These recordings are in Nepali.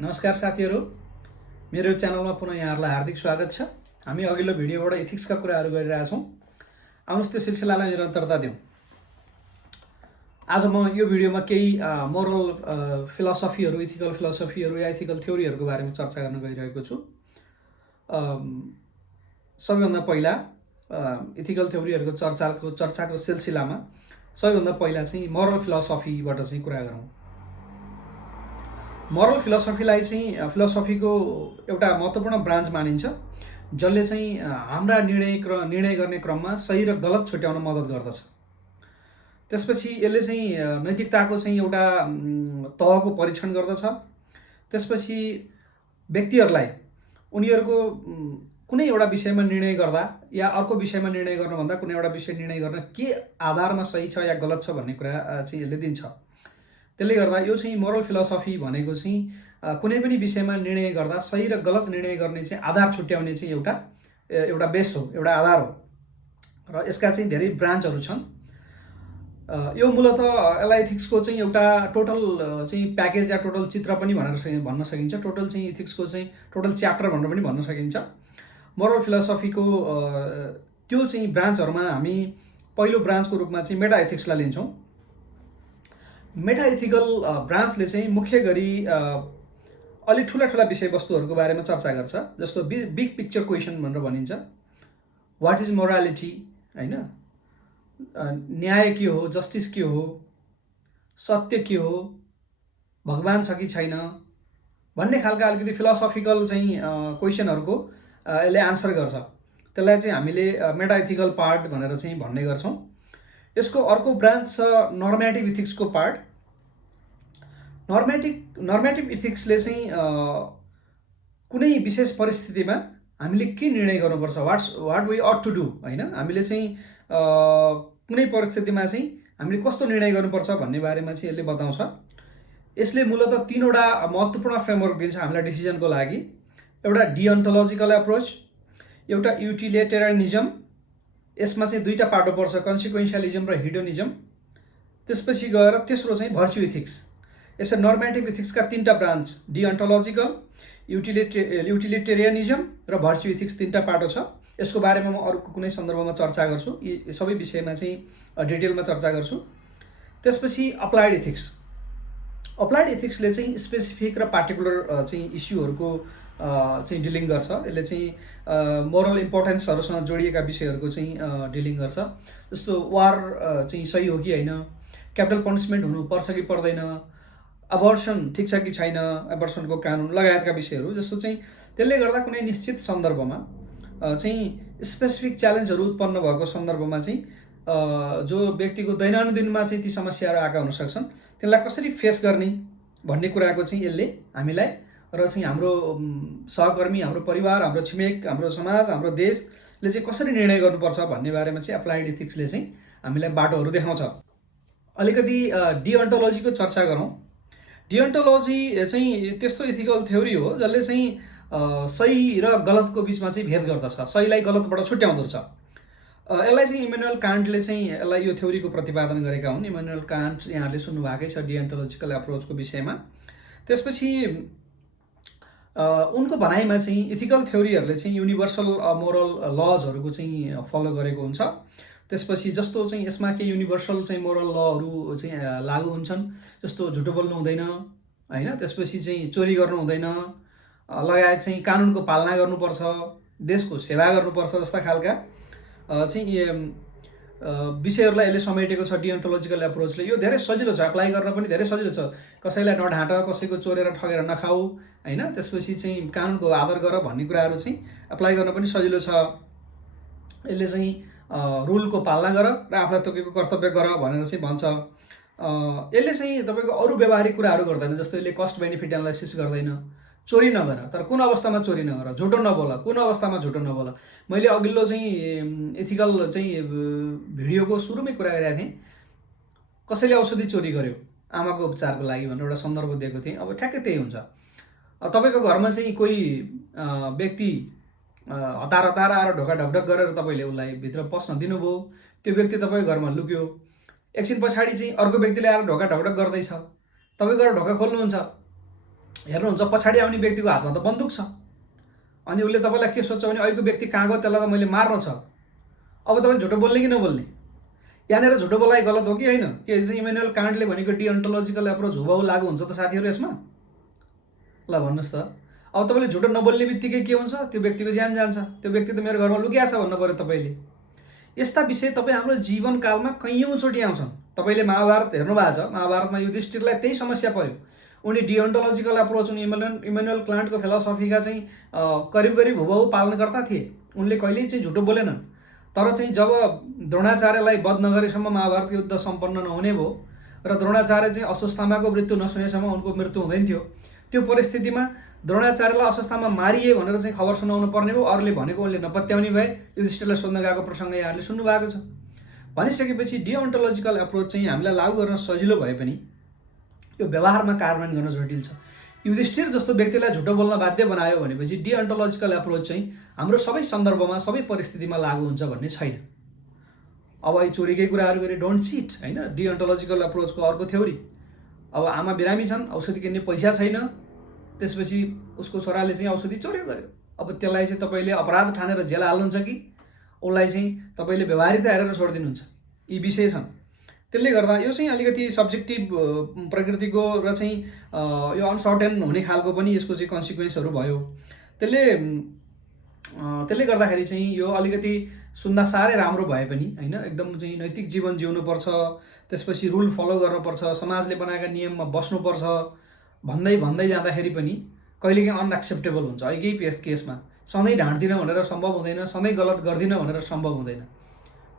नमस्कार साथीहरू, मेरो च्यानलमा पुनः यहाँहरूलाई हार्दिक स्वागत छ। हामी अघिल्लो भिडियोबाट इथिक्सका कुराहरू गरिरहेका छौँ। आउनुहोस् त्यो सिलसिलालाई निरन्तरता दिउँ। आज म यो भिडियोमा केही मोरल फिलोसफीहरू, इथिकल फिलोसफीहरू या इथिकल थ्योरीहरूको बारेमा चर्चा गर्न गइरहेको छु। सबैभन्दा पहिला इथिकल थ्योरीहरूको चर्चाको सिलसिलामा सबैभन्दा पहिला चाहिँ मोरल फिलोसफीबाट चाहिँ कुरा गरौँ। मोरल फिलोसफीलाई चाहिँ फिलोसफीको एउटा महत्त्वपूर्ण ब्रान्च मानिन्छ, जसले चाहिँ हाम्रा निर्णय गर्ने क्रममा सही र गलत छुट्याउन मद्दत गर्दछ। त्यसपछि यसले चाहिँ नैतिकताको चाहिँ एउटा तहको परीक्षण गर्दछ। त्यसपछि व्यक्तिहरूलाई उनीहरूको कुनै एउटा विषयमा निर्णय गर्दा या अर्को विषयमा निर्णय गर्नुभन्दा कुनै एउटा विषय निर्णय गर्न के आधारमा सही छ या गलत छ भन्ने कुरा चाहिँ यसले दिन्छ। त्यसले गर्दा यो चाहिँ मोरल फिलोसफी भनेको चाहिँ कुनै पनि विषयमा निर्णय गर्दा सही र गलत निर्णय गर्ने चाहिँ आधार छुट्याउने चाहिँ एउटा बेस हो, एउटा आधार हो र यसका चाहिँ धेरै ब्रान्चहरू छन्। यो मूलतः यसलाई इथिक्सको चाहिँ एउटा टोटल चाहिँ प्याकेज या टोटल चित्र पनि भन्न सकिन्छ। टोटल चाहिँ इथिक्सको चाहिँ टोटल च्याप्टर भनेर पनि भन्न सकिन्छ। मोरल फिलोसफीको त्यो चाहिँ ब्रान्चहरूमा हामी पहिलो ब्रान्चको रूपमा चाहिँ मेटा इथिक्सलाई लिन्छौँ। मेटा इथिकल ब्रान्चले चाहिँ मुख्य गरी अलि ठुला विषयवस्तुहरूको बारेमा चर्चा गर्छ, जस्तो बिग पिक्चर क्वेसन भनेर भनिन्छ। वाट इज मोरालिटी, होइन, न्याय के हो, जस्टिस के हो, सत्य के हो, भगवान छ कि छैन भन्ने खालका अलिकति फिलोसफिकल चाहिँ क्वेसनहरूको यसले आन्सर गर्छ। त्यसलाई चाहिँ हामीले मेटा इथिकल पार्ट भनेर चाहिँ भन्ने गर्छौँ। यसको अर्को ब्रान्च छ नर्मेटिभ इथिक्सको पार्ट। नर्मेटिभ इथिक्सले चाहिँ कुनै विशेष परिस्थितिमा हामीले के निर्णय गर्नुपर्छ, what we ought to do, होइन, हामीले चाहिँ कुनै परिस्थितिमा चाहिँ हामीले कस्तो निर्णय गर्नुपर्छ भन्ने बारेमा चाहिँ यसले बताउँछ। यसले मूलतः तीनवटा महत्त्वपूर्ण फ्रेमवर्क दिन्छ हामीलाई डिसिजनको लागि। एउटा डिअन्टोलोजिकल एप्रोच, एउटा युटिलिटेरियनिजम, यसमा चाहिँ दुईवटा पाटो पर्छ, कन्सिक्वेन्सियलिजम र हिडोनिजम। त्यसपछि गएर तेस्रो चाहिँ भर्च्यु इथिक्स। यसरी नर्मेटिभ इथिक्सका तीनवटा ब्रान्च, डिअन्टोलोजिकल, युटिलिटेरियनिजम र भर्च्यु इथिक्स, तीनवटा पाटो छ। यसको बारेमा म अरू कुनै सन्दर्भमा चर्चा गर्छु, यी सबै विषयमा चाहिँ डिटेलमा चर्चा गर्छु। त्यसपछि अप्लाइड इथिक्स। अप्लाइड इथिक्सले चाहिँ स्पेसिफिक र पार्टिकुलर चाहिँ इस्युहरूको चाहिँ डिलिङ गर्छ। यसले चाहिँ मोरल इम्पोर्टेन्सहरूसँग जोडिएका विषयहरूको चाहिँ डिलिङ गर्छ, जस्तो वार चाहिँ सही हो कि होइन, क्यापिटल पनिसमेन्ट हुनुपर्छ कि पर्दैन, अबर्सन ठिक छ कि छैन, अबर्सनको कानुन लगायतका विषयहरू। जस्तो चाहिँ त्यसले गर्दा कुनै निश्चित सन्दर्भमा चाहिँ स्पेसिफिक च्यालेन्जहरू उत्पन्न भएको सन्दर्भमा चाहिँ जो व्यक्तिको दैनन्दिनमा चाहिँ ती समस्याहरू आएका हुन सक्छन्, त्यसलाई कसरी फेस गर्ने भन्ने कुराको चाहिँ यसले हामीलाई र चाहिँ हाम्रो सहकर्मी, हाम्रो परिवार, हाम्रो छिमेक, हाम्रो समाज, हाम्रो देशले चाहिँ कसरी निर्णय गर्नुपर्छ भन्ने बारेमा चाहिँ अप्लाइड इथिक्सले चाहिँ हामीलाई बाटोहरू देखाउँछ। अलिकति डिअन्टोलोजीको चर्चा गरौँ। डिअन्टोलोजी चाहिँ त्यस्तो इथिकल थ्योरी हो जसले चाहिँ सही र गलतको बिचमा चाहिँ भेद गर्दछ, सहीलाई गलतबाट छुट्याउँदछ। यसलाई चाहिँ इमानुएल कान्टले चाहिँ यसलाई यो थ्योरीको प्रतिपादन गरेका हुन्। इमानुएल कान्ट यहाँहरूले सुन्नुभएकै छ डिअन्टोलोजिकल एप्रोचको विषयमा। त्यसपछि उनको भनाइमा चाहिँ इथिकल थ्योरीहरूले चाहिँ युनिभर्सल मोरल लजहरूको चाहिँ फलो गरेको हुन्छ। त्यसपछि जस्तो चाहिँ यसमा के युनिभर्सल चाहिँ मोरल लहरू चाहिँ लागू हुन्छन्, जस्तो झुटो बोल्नु हुँदैन, होइन, त्यसपछि चाहिँ चोरी गर्नु हुँदैन, लगायत चाहिँ कानुनको पालना गर्नुपर्छ, देशको सेवा गर्नुपर्छ जस्ता खालका चाहिँ विषयहरूलाई यसले समेटेको छ डिअन्टोलोजिकल एप्रोचले। यो धेरै सजिलो छ, एप्लाई गर्न पनि धेरै सजिलो छ। कसैलाई नढाँट, कसैको चोरेर ठगेर नखाऊ, होइन, त्यसपछि चाहिँ कानुनको आदर गर भन्ने कुराहरू चाहिँ एप्लाई गर्न पनि सजिलो छ। यसले चाहिँ रुलको पालना गर र आफूलाई तोकेको कर्तव्य गर भनेर चाहिँ भन्छ। यसले चाहिँ तपाईँको अरू व्यवहारिक कुराहरू गर्दैन, जस्तो यसले कस्ट बेनिफिट एनालाइसिस गर्दैन। चोरी नगर, तर कुन अवस्थामा चोरी नगर, झुटो नबोल, कुन अवस्थामा झुटो नबोल। मैले अघिल्लो चाहिँ इथिकल चाहिँ भिडियोको सुरुमै कुरा गरेको थिएँ, कसैले औषधि चोरी गर्यो आमाको उपचारको लागि भनेर एउटा सन्दर्भ दिएको थिएँ। अब ठ्याक्कै त्यही हुन्छ। तपाईँको घरमा चाहिँ कोही व्यक्ति हतार आएर ढोका ढकढक गरेर तपाईँले उसलाई भित्र पस्न दिनुभयो, त्यो व्यक्ति तपाईँको घरमा लुक्यो। एकछिन पछाडि चाहिँ अर्को व्यक्तिले आएर ढोका ढकढक गर्दैछ, तपाईँ गएर ढोका खोल्नुहुन्छ, हेर्नुहुन्छ पछाडि आउने व्यक्तिको हातमा त बन्दुक छ, अनि उसले तपाईँलाई के सोध्छ भने अहिलेको व्यक्ति कहाँ गयो, त्यसलाई त मैले मार्नु छ। अब तपाईँले झुटो बोल्ने कि नबोल्ने? यहाँनिर झुटो बोलाइ गलत हो कि होइन? के चाहिँ इमेनुअल कान्टले भनेको डिअन्टोलोजिकल एप्रोच हुबहु लागु हुन्छ त साथीहरू यसमा? ल भन्नुहोस् त। अब तपाईँले झुटो नबोल्ने बित्तिकै के हुन्छ? त्यो व्यक्तिको ज्यान जान्छ। त्यो व्यक्ति त मेरो घरमा लुकिया छ भन्नु पऱ्यो तपाईँले। यस्ता विषय तपाईँ हाम्रो जीवनकालमा कैयौँचोटि आउँछन्। तपाईँले महाभारत हेर्नु भएको छ, महाभारतमा युधिष्ठिरलाई त्यही समस्या पर्यो। उनी डिअन्टोलोजिकल एप्रोच, उनी इमेनुअल कान्टको फिलोसफीका चाहिँ करिब करिब हुबहु पालनकर्ता थिए। उनले कहिल्यै चाहिँ झुटो बोलेनन्। तर चाहिँ जब द्रोणाचार्यलाई वध नगरेसम्म महाभारत युद्ध सम्पन्न नहुने भयो र द्रोणाचार्य चाहिँ अश्वत्थामाको मृत्यु नसुनेसम्म उनको मृत्यु हुँदैन थियो। त्यो परिस्थितिमा द्रोणाचार्यलाई अश्वत्थामा मारिए भनेर चाहिँ खबर सुनाउनु पर्ने भयो। अरूले भनेको उनले नपत्याउने भए। युधिष्ठिरलाई सोध्न गएको प्रसङ्ग यहाँहरूले सुन्नु भएको छ। भनिसकेपछि डिअन्टोलोजिकल एप्रोच चाहिँ हामीलाई लागू गर्न सजिलो भए पनि यो व्यवहारमा कार्यान्वयन गर्न जटिल छ। युधिष्ठिर जस्तो व्यक्तिलाई झुटो बोल्न बाध्य बनायो भनेपछि डिअन्टोलोजिकल एप्रोच चाहिँ हाम्रो सबै सन्दर्भमा, सबै परिस्थितिमा लागू हुन्छ भन्ने छैन। अब यी चोरीकै कुराहरू गरे, डोन्ट चिट, होइन? डिअन्टोलोजिकल एप्रोचको अर्को थ्योरी, अब आमा बिरामी छन्, औषधि किन्ने पैसा छैन, त्यसपछि उसको छोराले चाहिँ औषधि चोरी गर्यो। अब त्यसलाई चाहिँ तपाईँले अपराध ठानेर जेल हाल्नुहुन्छ कि उसलाई चाहिँ तपाईँले व्यवहारिकता हेरेर छोडिदिनुहुन्छ? यी विषय छन्। त्यसले गर्दा यो चाहिँ अलिकति सब्जेक्टिभ प्रकृतिको र चाहिँ यो अनसर्टेन हुने खालको पनि यसको चाहिँ कन्सिक्वेन्सहरू भयो। त्यसले गर्दाखेरि चाहिँ यो अलिकति सुन्दा साह्रै राम्रो भए पनि, होइन, एकदम चाहिँ नैतिक जीवन जिउनुपर्छ, त्यसपछि रुल फलो गर्नुपर्छ, समाजले बनाएका नियममा बस्नुपर्छ भन्दै जाँदाखेरि पनि कहिलेकाहीँ अनएक्सेप्टेबल हुन्छ। एकै केसमा सधैँ ढाँट्दिनँ भनेर सम्भव हुँदैन, सधैँ गलत गर्दिनँ भनेर सम्भव हुँदैन।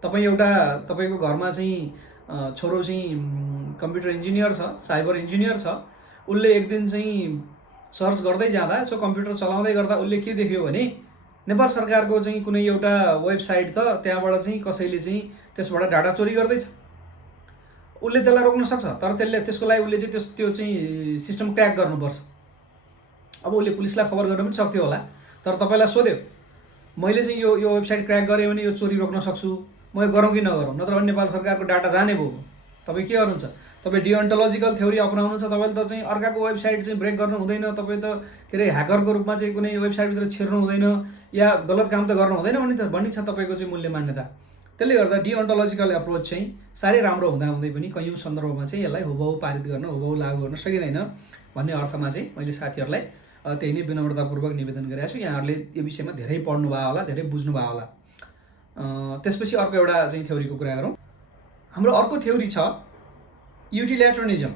तपाईँको घरमा चाहिँ छोरो चाहिँ कम्प्युटर इन्जिनियर छ, साइबर इन्जिनियर छ, उसले एक दिन चाहिँ सर्च गर्दै जाँदा, यसो कम्प्युटर चलाउँदै गर्दा उसले के देख्यो भने नेपाल सरकारको चाहिँ कुनै एउटा वेबसाइट त त्यहाँबाट चाहिँ कसैले चाहिँ त्यसबाट डाटा चोरी गर्दैछ। उसले त्यसलाई रोक्न सक्छ, तर त्यसको लागि उसले चाहिँ त्यो चाहिँ सिस्टम क्र्याक गर्नुपर्छ। अब उसले पुलिसलाई खबर गर्न पनि सक्थ्यो होला, तर तपाईँलाई सोध्यो मैले चाहिँ यो वेबसाइट क्र्याक गरेँ भने यो चोरी रोक्न सक्छु, म गरौँ कि नगरौँ, नत्र नेपाल सरकारको डाटा जाने भयो। तपाईँ के गर्नुहुन्छ? तपाईँ डिअन्टोलोजिकल थ्योरी अपनाउनुहुन्छ, तपाईँले त चाहिँ अर्काको वेबसाइट चाहिँ ब्रेक गर्नु हुँदैन, तपाईँ त के अरे ह्याकरको रूपमा चाहिँ कुनै वेबसाइटभित्र छिर्नु हुँदैन या गलत काम त गर्नु हुँदैन भन्ने छ तपाईँको चाहिँ मूल्य मान्यता। त्यसले गर्दा डिअन्टोलोजिकल एप्रोच चाहिँ साह्रै राम्रो हुँदै पनि कैयौँ सन्दर्भमा चाहिँ यसलाई हुबहु पारित गर्न, हुबहु लागू गर्न सकिँदैन भन्ने अर्थमा चाहिँ मैले साथीहरूलाई त्यही नै विनम्रतापूर्वक निवेदन गरेको छु। यहाँहरूले यो विषयमा धेरै पढ्नुभयो होला, धेरै बुझ्नुभयो होला। त्यसपछि अर्को एउटा चाहिँ थ्योरीको कुरा गरौँ। हाम्रो अर्को थ्योरी छ युटिलिटरिनिजम।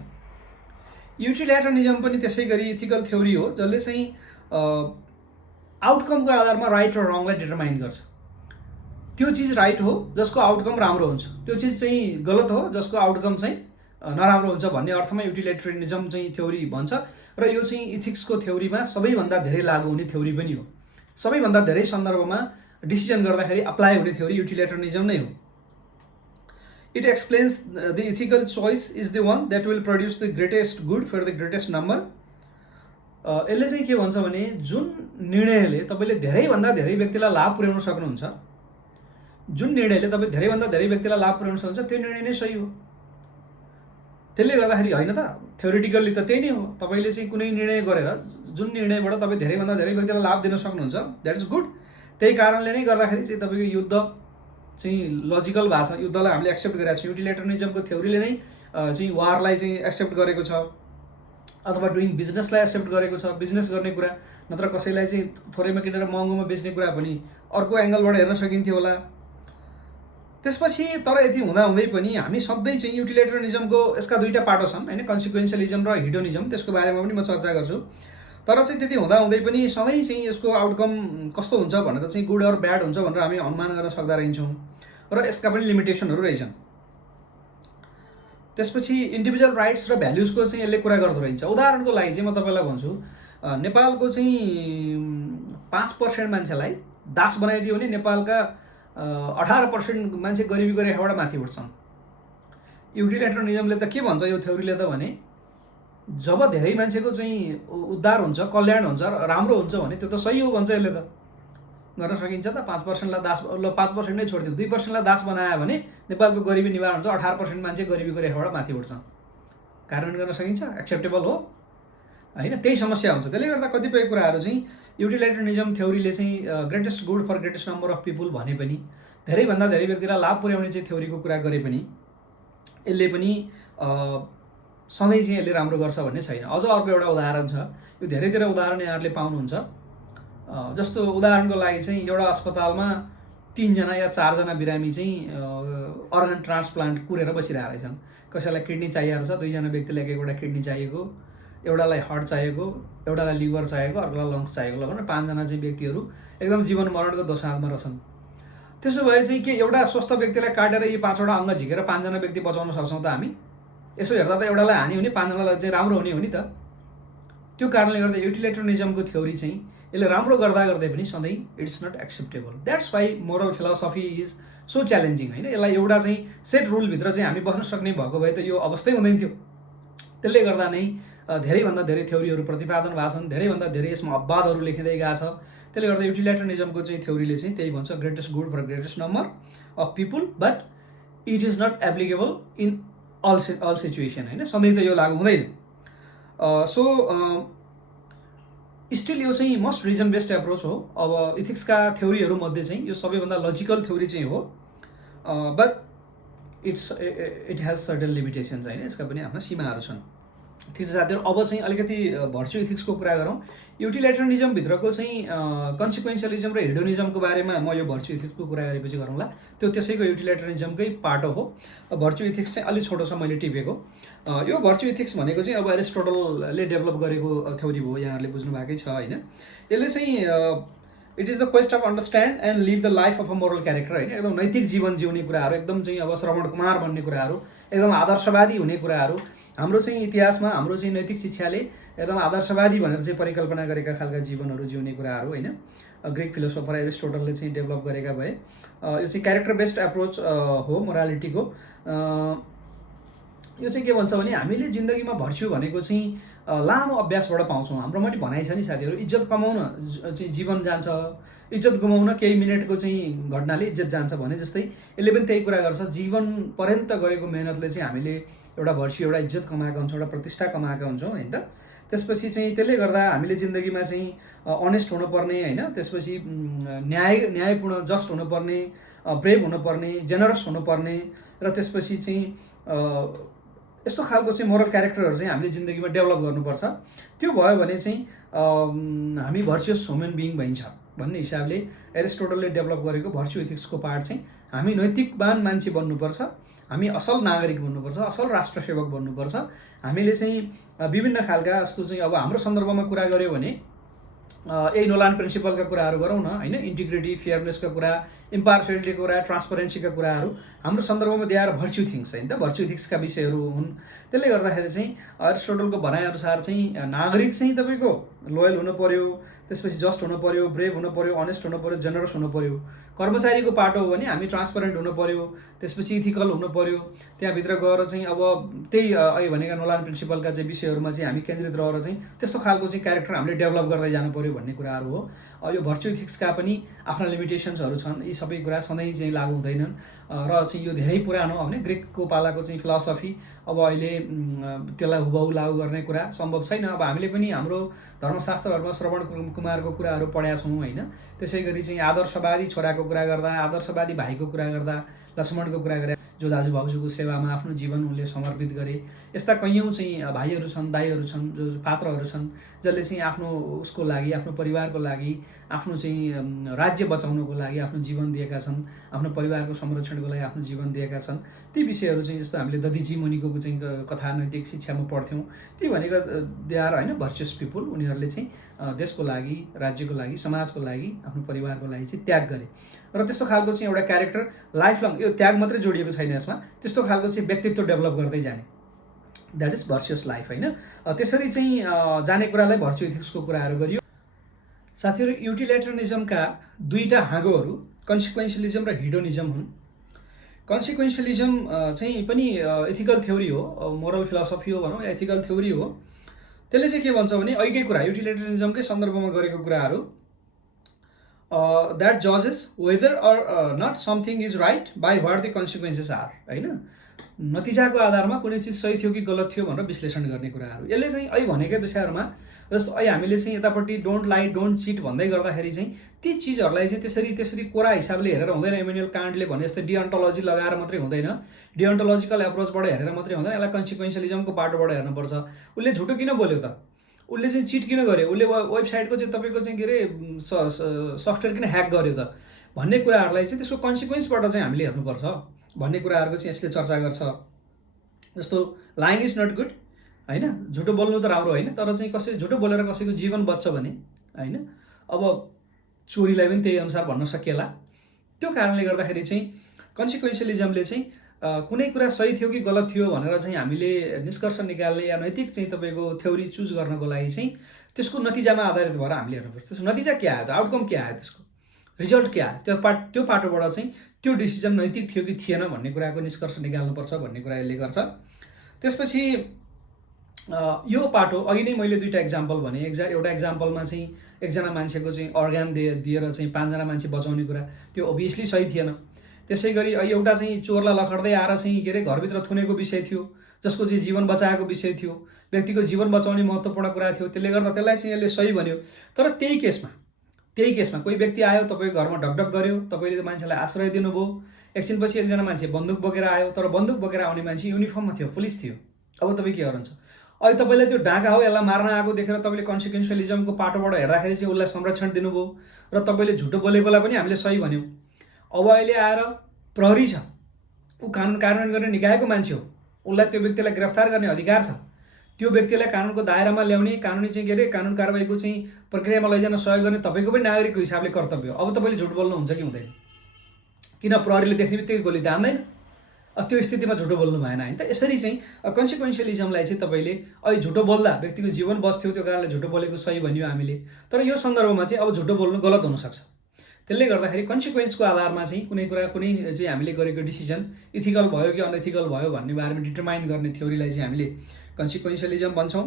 युटिलिटरिनिजम पनि त्यसै गरी इथिकल थ्योरी हो, जसले चाहिँ आउटकमको आधारमा राइट र रङलाई डिटरमाइन गर्छ। त्यो चिज राइट हो जसको आउटकम राम्रो हुन्छ, त्यो चिज चाहिँ गलत हो जसको आउटकम चाहिँ नराम्रो हुन्छ भन्ने अर्थमा युटिलिटरिनिजम चाहिँ थ्योरी भन्छ। र यो चाहिँ इथिक्सको थ्योरीमा सबैभन्दा धेरै लागू हुने थ्योरी पनि हो। सबैभन्दा धेरै सन्दर्भमा डिसिजन गर्दाखेरि अप्लाई हुने थ्योरी युटिलिटरिनिजम नै हो। It explains the ethical choice is the one that will produce the greatest good for the greatest number. यसले चाहिँ के भन्छ भने जुन निर्णयले तपाईँले धेरैभन्दा धेरै व्यक्तिलाई लाभ पुर्याउन सक्नुहुन्छ, जुन निर्णयले तपाईँ धेरैभन्दा धेरै व्यक्तिलाई लाभ पुर्याउन सक्नुहुन्छ, त्यो निर्णय नै सही हो। त्यसले गर्दाखेरि होइन त, थ्योरिटिकल्ली त त्यही नै हो। तपाईँले चाहिँ कुनै निर्णय गरेर जुन निर्णयबाट तपाईँ धेरैभन्दा धेरै व्यक्तिलाई लाभ दिन सक्नुहुन्छ, द्याट इज गुड। त्यही कारणले नै गर्दाखेरि चाहिँ तपाईँको युद्ध चाहिँ लजिकल भएको छ, युद्धलाई हामीले एक्सेप्ट गरेका छौँ। युटिलिटरिनिजमको थ्योरीले नै चाहिँ वारलाई चाहिँ एक्सेप्ट गरेको छ, अथवा डुइङ बिजनेसलाई एक्सेप्ट गरेको छ, बिजनेस गर्ने कुरा, नत्र कसैलाई चाहिँ थोरैमा किनेर महँगोमा बेच्ने कुरा पनि अर्को एङ्गलबाट हेर्न सकिन्थ्यो होला। त्यसपछि तर यति हुँदै पनि हामी सधैँ चाहिँ युटिलिटरिनिजमको यसका दुईवटा पाटो छन्, होइन, कन्सिक्वेन्सियलिजम र हिडोनिजम, त्यसको बारेमा पनि म चर्चा गर्छु। तर चाहिँ त्यति हुँदै पनि सधैँ चाहिँ यसको आउटकम कस्तो हुन्छ भनेर चाहिँ गुड अर ब्याड हुन्छ भनेर हामी अनुमान गर्न सक्दा रहन्छौँ, र यसका पनि लिमिटेसनहरू रहेछन्। त्यसपछि इन्डिभिजुअल राइट्स र भ्याल्युजको चाहिँ यसले कुरा गर्दो रहन्छ। उदाहरणको लागि चाहिँ म तपाईँलाई भन्छु, नेपालको चाहिँ 5% मान्छेलाई दास बनाइदियो भने नेपालका 18% मान्छे गरिबीको रेखाबाट माथि उठ्छन्। युटिलिटरिनिजमले त के भन्छ यो थ्योरीले त भने जब धेरै मान्छेको चाहिँ उद्धार हुन्छ, कल्याण हुन्छ, राम्रो हुन्छ भने त्यो त सही हो भन्छ यसले। त गर्न सकिन्छ त 5%लाई दास, ल 5% नै छोडिदियो, 2%लाई दास बनायो भने नेपालको गरिबी निवारण हुन्छ, 18% मान्छे गरिबीको रेखाबाट माथि उठ्छ। कार्यान्वयन गर्न सकिन्छ, एक्सेप्टेबल हो। होइन, त्यही समस्या हुन्छ। त्यसले गर्दा कतिपय कुराहरू चाहिँ युटिलिटेरियनिजम थ्योरीले चाहिँ greatest good for greatest number of people भने पनि, धेरैभन्दा धेरै व्यक्तिलाई लाभ पुर्याउने चाहिँ थ्योरीको कुरा गरे पनि यसले पनि सधैँ चाहिँ यसले राम्रो गर्छ भन्ने छैन। अझ अर्को एउटा उदाहरण छ, यो धेरैतिर उदाहरण यहाँहरूले पाउनुहुन्छ। जस्तो उदाहरणको लागि चाहिँ एउटा अस्पतालमा 3 जना या 4 जना बिरामी चाहिँ अर्गन ट्रान्सप्लान्ट कुरेर बसिरहेका रहेछन्। कसैलाई किडनी चाहिएको छ, 2 जना व्यक्तिलाई एकवटा किडनी चाहिएको, एउटालाई हार्ट चाहिएको, एउटालाई लिभर चाहिएको, अर्कोलाई लङ्स चाहिएको, ल भने 5 जना चाहिँ व्यक्तिहरू एकदम जीवन मरणको दोसाँधमा रहेछन्। त्यसो भए चाहिँ के एउटा स्वस्थ व्यक्तिलाई काटेर यी 5वटा अङ्ग झिकेर 5 जना व्यक्ति बचाउन सक्छौँ त हामी? यसो हेर्दा त एउटालाई हानि हुने, 5 जनालाई चाहिँ राम्रो हुने हो नि त। त्यो कारणले गर्दा युटिलिटेरियनिजमको थ्योरी चाहिँ यसले राम्रो गर्दा गर्दै पनि सधैँ it's not acceptable. That's why moral philosophy is so challenging, होइन। यसलाई एउटा चाहिँ सेट रुलभित्र चाहिँ हामी बस्न सक्ने भएको भए त यो अवस्थै हुँदैन थियो। त्यसले गर्दा नै धेरैभन्दा धेरै थ्योरीहरू प्रतिपादन भएको छन्, धेरैभन्दा धेरै यसमा अपवादहरू लेखिँदै गएको छ। त्यसले गर्दा युटिलिटेरियनिजमको चाहिँ थ्योरीले चाहिँ त्यही भन्छ, greatest good for greatest number of people, but it is not applicable in all situation, होइन। सधैँ त यो लागु हुँदैन। सो स्टिल यो चाहिँ मोस्ट रिजन बेस्ड एप्रोच हो। अब इथिक्सका थ्योरीहरूमध्ये चाहिँ यो सबैभन्दा लजिकल थ्योरी चाहिँ हो, but it has certain limitations, होइन। यसका पनि आफ्ना सीमाहरू छन्। ठिक छ साथीहरू, अब चाहिँ अलिकति भर्चु इथिक्सको कुरा गरौँ। युटिलिटेरियनिजमभित्रको चाहिँ कन्सिक्वेन्सियलिजम र हेडोनिजमको बारेमा म यो भर्चु इथिक्सको कुरा गरेपछि गरौँला। त्यो त्यसैको युटिलिटेरियनिजमकै पार्ट हो। भर्चु इथिक्स चाहिँ अलिक छोटो छ, मैले टिपेको। यो भर्चु इथिक्स भनेको चाहिँ अब एरिस्टोटलले डेभलप गरेको थ्योरी हो, यहाँहरूले बुझ्नु भएकै छ, होइन। यसले चाहिँ it is the quest of understand and live the life of a moral character, होइन। एकदम नैतिक जीवन जिउने कुराहरू, एकदम चाहिँ अब श्रवण कुमार भन्ने कुराहरू, एकदम आदर्शवादी हुने कुराहरू, हाम्रो चाहिँ इतिहासमा हाम्रो चाहिँ नैतिक शिक्षाले एकदम आदर्शवादी भनेर चाहिँ परिकल्पना गरेका खालका जीवनहरू जिउने कुराहरू, होइन। ग्रिक फिलोसोफर एरिस्टोटलले चाहिँ डेभलप गरेका भए यो चाहिँ क्यारेक्टर बेस्ड एप्रोच हो मोरालिटीको। यो चाहिँ के भन्छ भने हामीले जिन्दगीमा भर्च्यु भनेको चाहिँ लामो अभ्यासबाट पाउँछौँ। हाम्रोमा पनि भनाइ छ नि साथीहरू, इज्जत कमाउन चाहिँ जीवन जान्छ, इज्जत गुमाउन केही मिनटको चाहिँ घटनाले इज्जत जान्छ भने जस्तै यसले पनि त्यही कुरा गर्छ। जीवन पर्यन्त गरेको मेहनतले चाहिँ हामीले एउटा भर्च्यु, एउटा इज्जत कमाएका हुन्छौँ, एउटा प्रतिष्ठा कमाएका हुन्छौँ, होइन त। त्यसपछि चाहिँ त्यसले गर्दा हामीले जिन्दगीमा चाहिँ अनेस्ट हुनुपर्ने, होइन। त्यसपछि न्यायपूर्ण जस्ट हुनुपर्ने, ब्रेभ हुनुपर्ने, जेनरस हुनुपर्ने, र त्यसपछि चाहिँ यस्तो खालको चाहिँ मोरल क्यारेक्टरहरू चाहिँ हामीले जिन्दगीमा डेभलप गर्नुपर्छ। त्यो भयो भने चाहिँ हामी भर्चुअस ह्युमन बिइङ भइन्छ भन्ने हिसाबले एरिस्टोटलले डेभलप गरेको भर्चु इथिक्सको पार्ट चाहिँ हामी नैतिकवान मान्छे बन्नुपर्छ, हामी असल नागरिक बन्नुपर्छ, असल राष्ट्र सेवक बन्नुपर्छ। हामीले चाहिँ विभिन्न खालका जस्तो चाहिँ अब हाम्रो सन्दर्भमा कुरा गऱ्यो भने यही नोलान प्रिन्सिपलका कुराहरू गरौँ न, होइन। इन्टिग्रिटी, फेयरनेसका कुरा, इम्पार्सियलिटीको कुरा, ट्रान्सपरेन्सीका कुराहरू हाम्रो सन्दर्भमा दे आर भर्च्यु थिङ्स, होइन त। भर्च्यु इथिक्सका विषयहरू हुन्। त्यसले गर्दाखेरि चाहिँ एरिस्टोटलको भनाइअनुसार चाहिँ नागरिक चाहिँ तपाईँको लोयल हुनु पर्यो, त्यसपछि जस्ट हुनु पर्यो, ब्रेभ हुनु पर्यो, अनेस्ट हुनु पर्यो, जेनरस हुनु पर्यो। कर्मचारीको पाटो हो भने हामी ट्रान्सपरेन्ट हुनु पर्यो, त्यसपछि इथिकल हुनु पर्यो। त्यहाँभित्र गएर चाहिँ अब त्यही अहिले भनेका नोलान प्रिन्सिपलका चाहिँ विषयहरूमा चाहिँ हामी केन्द्रित रहेर चाहिँ त्यस्तो खालको चाहिँ क्यारेक्टर हामीले डेभलप गर्दै जानु पर्यो भन्ने कुराहरू हो। यो भर्चु इथिक्सका पनि आफ्ना लिमिटेसन्सहरू छन्। यी सबै कुरा सधैँ चाहिँ लागु हुँदैनन् र चाहिँ यो धेरै पुरानो हो, भने ग्रिकको पालाको चाहिँ फिलोसफी अब अहिले त्यसलाई हुबहु लागु गर्ने कुरा सम्भव छैन। अब हामीले पनि हाम्रो धर्मशास्त्रहरूमा श्रवण कुमारको कुराहरू पढेका छौँ, होइन। त्यसै गरी चाहिँ आदर्शवादी छोराको कुरा गर्दा, आदर्शवादी भाइको कुरा गर्दा, लक्ष्मणको कुरा गरे, जो दाजु भाउजूको सेवामा आफ्नो जीवन उनले समर्पित गरे। यस्ता कैयौँ चाहिँ भाइहरू छन्, दाइहरू छन्, जो पात्रहरू छन्, जसले चाहिँ आफ्नो उसको लागि, आफ्नो परिवारको लागि, आफ्नो चाहिँ राज्य बचाउनको लागि आफ्नो जीवन दिएका छन्, आफ्नो परिवारको संरक्षणको लागि आफ्नो जीवन दिएका छन्। ती विषयहरू चाहिँ जस्तो हामीले दधिची मुनिको चाहिँ कथा नैतिक शिक्षामा पढ्थ्यौँ। ती भनेको दे आर, होइन, भर्चुअस पिपुल। उनीहरूले चाहिँ देशको लागि, राज्यको लागि, समाजको लागि, आफ्नो परिवारको लागि चाहिँ त्याग गरे। र त्यस्तो खालको चाहिँ एउटा क्यारेक्टर लाइफ लङ, यो त्याग मात्रै जोडिएको छैन यसमा, त्यस्तो खालको चाहिँ व्यक्तित्व डेभलप गर्दै जाने, द्याट इज भर्चुअस लाइफ, होइन। त्यसरी चाहिँ जाने कुरालाई भर्चु इथिक्सको कुराहरू गरियो। साथीहरू, युटिलिटेरियनिजमका दुईवटा हाँगोहरू कन्सिक्वेन्सियलिजम र हिडोनिजम हुन्। कन्सिक्वेन्सियलिजम चाहिँ पनि एथिकल थ्योरी हो, मोरल फिलोसफी हो भनौँ, या एथिकल थ्योरी हो। त्यसले चाहिँ के भन्छ भने अहिलेकै कुरा, युटिलिटेरियनिजमकै सन्दर्भमा गरेको कुराहरू, that judges whether or not something is right by what the consequences are, होइन। नतिजाको आधारमा कुनै चिज सही थियो कि गलत थियो भनेर विश्लेषण गर्ने कुराहरू। यसले चाहिँ अहिले भनेकै विषयहरूमा जस्तो अहिले हामीले चाहिँ यतापट्टि डोन्ट लाई डोन्ट चिट भन्दै गर्दाखेरि चाहिँ ती चिजहरूलाई चाहिँ त्यसरी कोरा हिसाबले हेरेर हुँदैन। इमेनुअल कान्टले भने जस्तै डिअन्टोलोजी लगाएर मात्रै हुँदैन, डिअन्टोलोजिकल एप्रोचबाट हेरेर मात्रै हुँदैन, यसलाई कन्सिक्वेन्सलिजमको पाटोबाट हेर्नुपर्छ। उसले झुटो किन बोल्यो त, उसले चाहिँ चिट किन गर्यो, उसले वेबसाइटको चाहिँ तपाईँको चाहिँ के अरे सफ्टवेयर किन ह्याक गर्यो त भन्ने कुराहरूलाई चाहिँ त्यसको कन्सिक्वेन्सबाट चाहिँ हामीले हेर्नुपर्छ भन्ने कुराहरूको चाहिँ यसले चर्चा गर्छ। जस्तो लाइङ इज नट गुड होइन, झुटो बोल्नु त राम्रो होइन, तर चाहिँ कसै झुटो बोलेर कसैको जीवन बच्छ भने होइन, अब चोरीलाई पनि त्यही अनुसार भन्न सकिएला। त्यो कारणले गर्दाखेरि चाहिँ कन्सिक्वेन्सलिजमले चाहिँ कुनै कुरा सही थियो कि गलत थियो भनेर चाहिँ हामीले निष्कर्ष निकाल्ने या नैतिक चाहिँ तपाईँको थ्योरी चुज गर्नको लागि चाहिँ त्यसको नतिजामा आधारित भएर हामीले हेर्नुपर्छ। त्यसको नतिजा के आयो त, आउटकम के आयो, त्यसको रिजल्ट के आयो, त्यो पाटोबाट चाहिँ त्यो डिसिजन नैतिक थियो कि थिएन भन्ने कुराको निष्कर्ष निकाल्नुपर्छ भन्ने कुरा यसले गर्छ। त्यसपछि यो पाटो अघि नै मैले दुईवटा इक्जाम्पल भने, एउटा इक्जाम्पलमा चाहिँ एकजना मान्छेको चाहिँ अर्गान दिएर चाहिँ 5 जना मान्छे बचाउने कुरा, त्यो ओभियसली सही थिएन। त्यसै गरी एउटा चाहिँ चोरलाई लखड्दै आएर चाहिँ के अरे घरभित्र थुनेको विषय थियो, जसको चाहिँ जीवन बचाएको विषय थियो, व्यक्तिको जीवन बचाउने महत्त्वपूर्ण कुरा थियो, त्यसले गर्दा त्यसलाई चाहिँ यसले सही भन्यो। तर त्यही केसमा कोही व्यक्ति आयो, तपाईँको घरमा ढकढक गर्यो, तपाईँले मान्छेलाई आश्रय दिनुभयो, एकछिनपछि एकजना मान्छे बन्दुक बोकेर आयो, तर बन्दुक बोकेर आउने मान्छे युनिफर्ममा थियो, पुलिस थियो। अब तपाईँ के गर्नुहुन्छ, अहिले तपाईँलाई त्यो डाका हो यसलाई मार्न आएको देखेर तपाईँले कन्सिक्वेन्सलिजमको पाटोबाट हेर्दाखेरि चाहिँ उसलाई संरक्षण दिनुभयो र तपाईँले झुटो बोलेकोलाई पनि हामीले सही भन्यौँ। अब अहिले आएर प्रहरी छ, ऊ कानुन कार्यान्वयन गर्ने निकायको मान्छे हो, उसलाई त्यो व्यक्तिलाई गिरफ्तार गर्ने अधिकार छ, त्यो व्यक्तिलाई कानुनको दायरामा ल्याउने, कानुनी चाहिँ के अरे कानुन कारबाहीको चाहिँ प्रक्रियामा लैजान सहयोग गर्ने तपाईँको पनि नागरिकको हिसाबले कर्तव्य हो। अब तपाईँले झुट बोल्नु हुन्छ कि हुँदैन, किन प्रहरीले देख्ने बित्तिकै गोली तान्दैन, त्यो स्थितिमा झुटो बोल्नु भएन होइन त। यसरी चाहिँ कन्सिक्वेन्सलिजमलाई चाहिँ तपाईँले अहिले झुटो बोल्दा व्यक्तिको जीवन बस्थ्यो, त्यो कारणले झुटो बोलेको सही भन्यो हामीले, तर यो सन्दर्भमा चाहिँ अब झुटो बोल्नु गलत हुनसक्छ। त्यसले गर्दाखेरि कन्सिक्वेन्सको आधारमा चाहिँ कुनै चाहिँ हामीले गरेको डिसिजन इथिकल भयो कि अनइथिकल भयो भन्ने बारेमा डिटरमाइन गर्ने थ्योरीलाई चाहिँ हामीले कन्सिक्वेन्सलिजम भन्छौँ।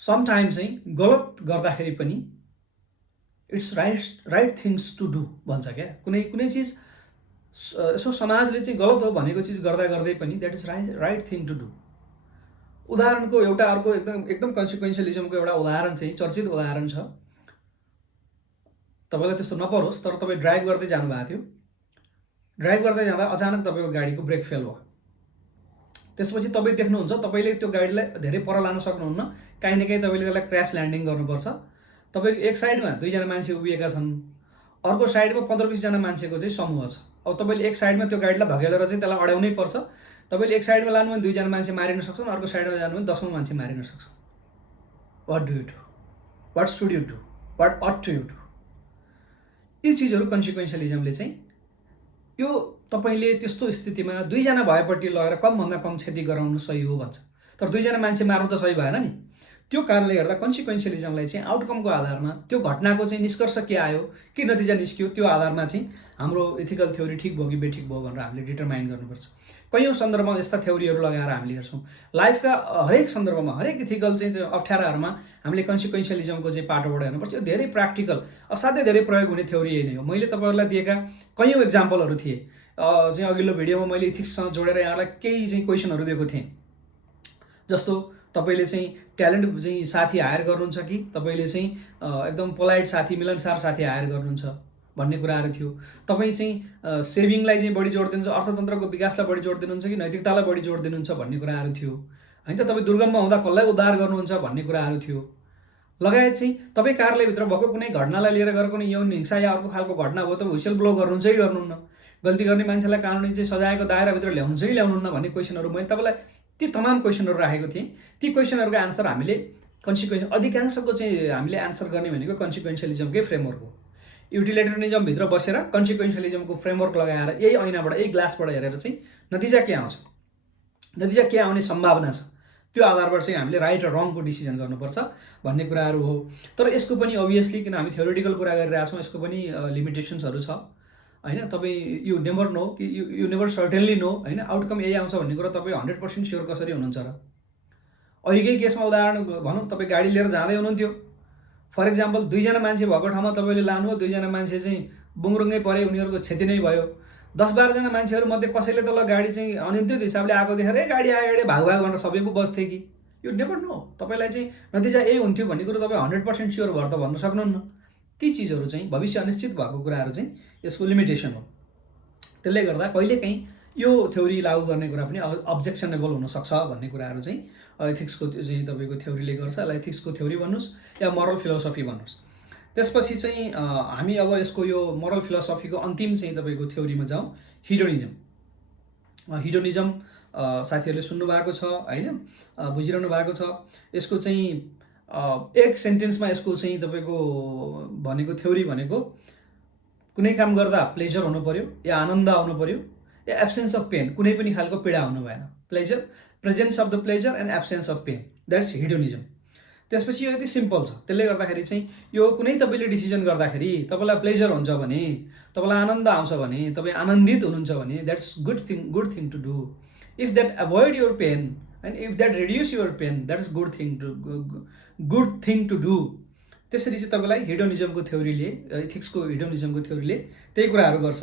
समटाइम चाहिँ गलत गर्दाखेरि पनि it's right things to do भन्छ क्या। कुनै चिज यसो समाजले चाहिँ गलत हो भनेको चिज गर्दा गर्दै पनि that is right thing to do. उदाहरणको एउटा अर्को एकदम कन्सिक्वेन्सलिजमको एउटा उदाहरण चाहिँ चर्चित उदाहरण छ। तपाईँलाई त्यस्तो नपरोस्, तर तपाईँ ड्राइभ गर्दै जानुभएको थियो, ड्राइभ गर्दै जाँदा अचानक तपाईँको गाडीको ब्रेक फेल भयो। त्यसपछि तपाईँ देख्नुहुन्छ तपाईँले त्यो गाडीलाई धेरै पर लान सक्नुहुन्न, काहीँ न काहीँ तपाईँले त्यसलाई क्र्यास ल्यान्डिङ गर्नुपर्छ। तपाईँको एक साइडमा 2 जना मान्छे उभिएका छन्, अर्को साइडमा 15-20 जना मान्छेको चाहिँ समूह छ। अब तपाईँले एक साइडमा त्यो गाडीलाई धकेलेर चाहिँ त्यसलाई अड्याउनै पर्छ। तपाईँले एक साइडमा लानु भने 2 जना मान्छे मारिन सक्छन्, अर्को साइडमा जानु भने 10औं मान्छे मारिन सक्छ। What do you do, what should you do, what ought to you do. यी चिजहरू कन्सिक्वेन्सलिजमले चाहिँ यो तपाईँले त्यस्तो स्थितिमा 2 जना भएपट्टि लगेर कमभन्दा कम क्षति गराउनु सही हो भन्छ, तर 2 जना मान्छे मार्नु त सही भएन नि। त्यो कारणले गर्दा कन्सिक्वेन्सलिजमलाई चाहिँ आउटकमको आधारमा त्यो घटनाको चाहिँ निष्कर्ष के आयो, के नतिजा निस्क्यो, त्यो आधारमा चाहिँ हाम्रो इथिकल थ्योरी ठिक भयो कि बेठिक भयो भनेर हामीले डिटरमाइन गर्नुपर्छ। कैयौँ सन्दर्भमा यस्ता थ्योरीहरू लगाएर हामीले हेर्छौँ। लाइफका हरेक सन्दर्भमा, हरेक इथिकल चाहिँ अप्ठ्याराहरूमा हामीले कन्सिक्वेन्सलिजमको चाहिँ पाटोबाट हेर्नुपर्छ। यो धेरै प्र्याक्टिकल, असाध्यै धेरै प्रयोग हुने थ्योरी यही नै हो। मैले तपाईँहरूलाई दिएका कैयौँ एक्जाम्पलहरू थिए चाहिँ अघिल्लो भिडियोमा मैले इथिक्ससँग जोडेर यहाँलाई केही चाहिँ क्वेसनहरू दिएको थिएँ। जस्तो तपाईँले चाहिँ ट्यालेन्ट चाहिँ साथी हायर गर्नुहुन्छ कि तपाईँले चाहिँ एकदम पोलाइट साथी, मिलनसार साथी हायर गर्नुहुन्छ भन्ने कुराहरू थियो। तपाईँ चाहिँ सेभिङलाई चाहिँ बढी जोड दिनुहुन्छ, अर्थतन्त्रको विकासलाई बढी जोड दिनुहुन्छ कि नैतिकतालाई बढी जोड दिनुहुन्छ भन्ने कुराहरू थियो होइन त। तपाईँ दुर्गममा हुँदा कसलाई उद्धार गर्नुहुन्छ भन्ने कुराहरू थियो। लगायत चाहिँ तपाईँ कार्यालयभित्र भएको कुनै घटनालाई लिएर गएर कुनै यौन हिंसा या अर्को खालको घटना भयो, तपाईँ हुइसेल ब्लो गर्नुहुन्छ कि गर्नुहुन्न, गल्ती गर्ने मान्छेलाई कानुनी चाहिँ सजायको दायराभित्र ल्याउनुहुन्छ कि ल्याउनुहुन्न भन्ने क्वेसनहरू मैले तपाईँलाई ती तमाम क्वेसनहरू राखेको थिएँ। ती क्वेसनहरूको आन्सर हामीले अधिकांशको चाहिँ हामीले आन्सर गर्ने भनेको कन्सिक्वेन्सलिजमकै फ्रेमवर्क हो। युटिलिटेरियनिजमभित्र बसेर कन्सिक्वेन्सलिजमको फ्रेमवर्क लगाएर यही ऐनाबाट, यही ग्लासबाट हेरेर चाहिँ नतिजा के आउँछ, नतिजा के आउने सम्भावना छ, त्यो आधारबाट चाहिँ हामीले राइट र रङको डिसिजन गर्नुपर्छ भन्ने कुराहरू हो। तर यसको पनि अभियसली, किन हामी थ्योरिटिकल कुरा गरिरहेको छौँ, यसको पनि लिमिटेसन्सहरू छ होइन। तपाईँ यु नेभर नो कि यु नेभर सर्टेनली नो होइन, आउटकम यही आउँछ भन्ने कुरा तपाईँ 100% स्योर कसरी हुनुहुन्छ र। अहिलेकै केसमा उदाहरण भनौँ, तपाईँ गाडी लिएर जाँदै हुनुहुन्थ्यो, फर इक्जाम्पल 2 जना मान्छे भएको ठाउँमा तपाईँले लानुभयो, 2 जना मान्छे चाहिँ बुङरुङ्गै परे, उनीहरूको क्षति नै भयो। 10-12 जना मान्छेहरूमध्ये कसैले त ल गाडी चाहिँ अनियन्त्रित हिसाबले आएको देखेर गाडी आयो अगाडि भाग भनेर सबैको बस्थ्यो कि, यु नेभर नो। तपाईँलाई चाहिँ नतिजा यही हुन्थ्यो भन्ने कुरो तपाईँ 100% स्योर भएर त भन्नु सक्नुहुन्न। ती चिजहरू चाहिँ भविष्य अनिश्चित भएको कुराहरू चाहिँ यसको लिमिटेसन हो। त्यसले गर्दा कहिलेकाहीँ यो थ्योरी लागू गर्ने कुरा पनि अब्जेक्सनेबल हुनसक्छ भन्ने कुराहरू चाहिँ एथिक्सको त्यो चाहिँ तपाईँको थ्योरीले गर्छ। यसलाई एथिक्सको थ्योरी भन्नुहोस् या मोरल फिलोसफी भन्नुहोस्। त्यसपछि चाहिँ हामी अब यसको यो मोरल फिलोसफीको अन्तिम चाहिँ तपाईँको थ्योरीमा जाउँ, हिडोनिजम। हिडोनिजम साथीहरूले सुन्नु भएको छ होइन, बुझिरहनु भएको छ। यसको चाहिँ एक सेन्टेन्समा यसको चाहिँ तपाईँको भनेको थ्योरी भनेको कुनै काम गर्दा प्लेजर हुनु पर्यो या आनन्द आउनु पर्यो या एब्सेन्स अफ पेन, कुनै पनि खालको पीडा हुनु भएन। Pleasure, presence of the pleasure and absence of pain, that's hedonism. त्यसपछि यो यति सिम्पल छ। त्यसले गर्दाखेरि चाहिँ यो कुनै तपाईँले डिसिजन गर्दाखेरि तपाईँलाई प्लेजर हुन्छ भने, तपाईँलाई आनन्द आउँछ भने, तपाईँ आनन्दित हुनुहुन्छ भने that's good thing to do. If that avoid your pain and if that reduce your pain that's good thing to do. त्यसरी चाहिँ तपाईँलाई हिडोनिजमको थ्योरीले, इथिक्सको हिडोनिजमको थ्योरीले त्यही कुराहरू गर्छ।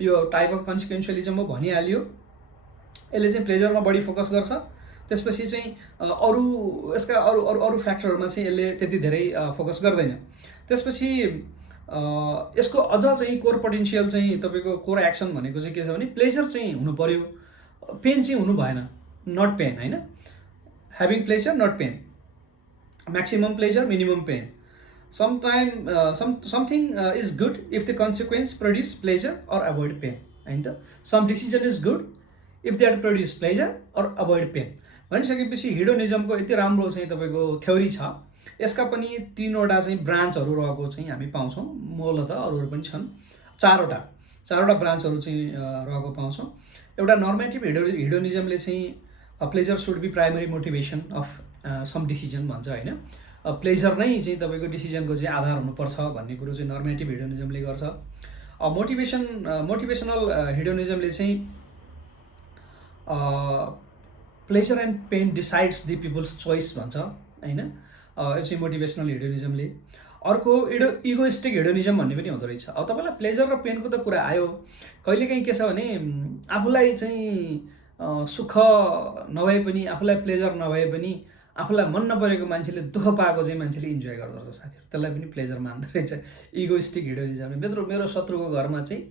यो टाइप अफ कन्सिक्वेन्सियलिजम हो भनिहाल्यो। यसले चाहिँ प्लेजरमा बढी फोकस गर्छ। त्यसपछि चाहिँ अरू यसका अरू फ्याक्टरहरूमा चाहिँ यसले त्यति धेरै फोकस गर्दैन। त्यसपछि यसको अझ चाहिँ कोर पोटेन्सियल चाहिँ तपाईँको कोर एक्सन भनेको चाहिँ के छ भने प्लेजर चाहिँ हुनु पर्यो, पेन चाहिँ हुनु भएन, नट पेन होइन। Having pleasure not pain, maximum pleasure minimum pain. something is good if the consequence produce pleasure or avoid pain हैन त। some decision is good if that produce pleasure or avoid pain भनिसकेपछि हिडोनिजमको यति राम्रो चाहिँ तपाईँको थ्योरी छ। यसका पनि 3वटा चाहिँ ब्रान्चहरू रहेको चाहिँ हामी पाउँछौँ। मूलतः अरूहरू पनि छन्, 4वटा ब्रान्चहरू चाहिँ रहेको पाउँछौँ। एउटा नर्मेटिभ हिडोनिजमले चाहिँ pleasure should be primary motivation of some decision भन्छ होइन। प्लेजर नै चाहिँ तपाईँको डिसिजनको चाहिँ आधार हुनुपर्छ भन्ने कुरो चाहिँ नर्मेटिभ हिडोनिजमले गर्छ। मोटिभेसनल हिडोनिजमले चाहिँ pleasure and pain decides the people's choice भन्छ होइन। यो चाहिँ मोटिभेसनल हिडोनिजमले। अर्को इगोइस्टिक हिडोनिजम भन्ने पनि हुँदो रहेछ। अब तपाईँलाई प्लेजर र पेनको त कुरा आयो, कहिलेकाहीँ के छ भने आफूलाई चाहिँ सुख नभए पनि, आफूलाई प्लेजर नभए पनि आफूलाई मन नपरेको मान्छेले दुःख पाएको चाहिँ मान्छेले इन्जोय गर्दो रहेछ साथीहरू, त्यसलाई पनि प्लेजर मान्दो रहेछ। इगोइस्टिक हिडोनिजमले मेरो शत्रुको घरमा चाहिँ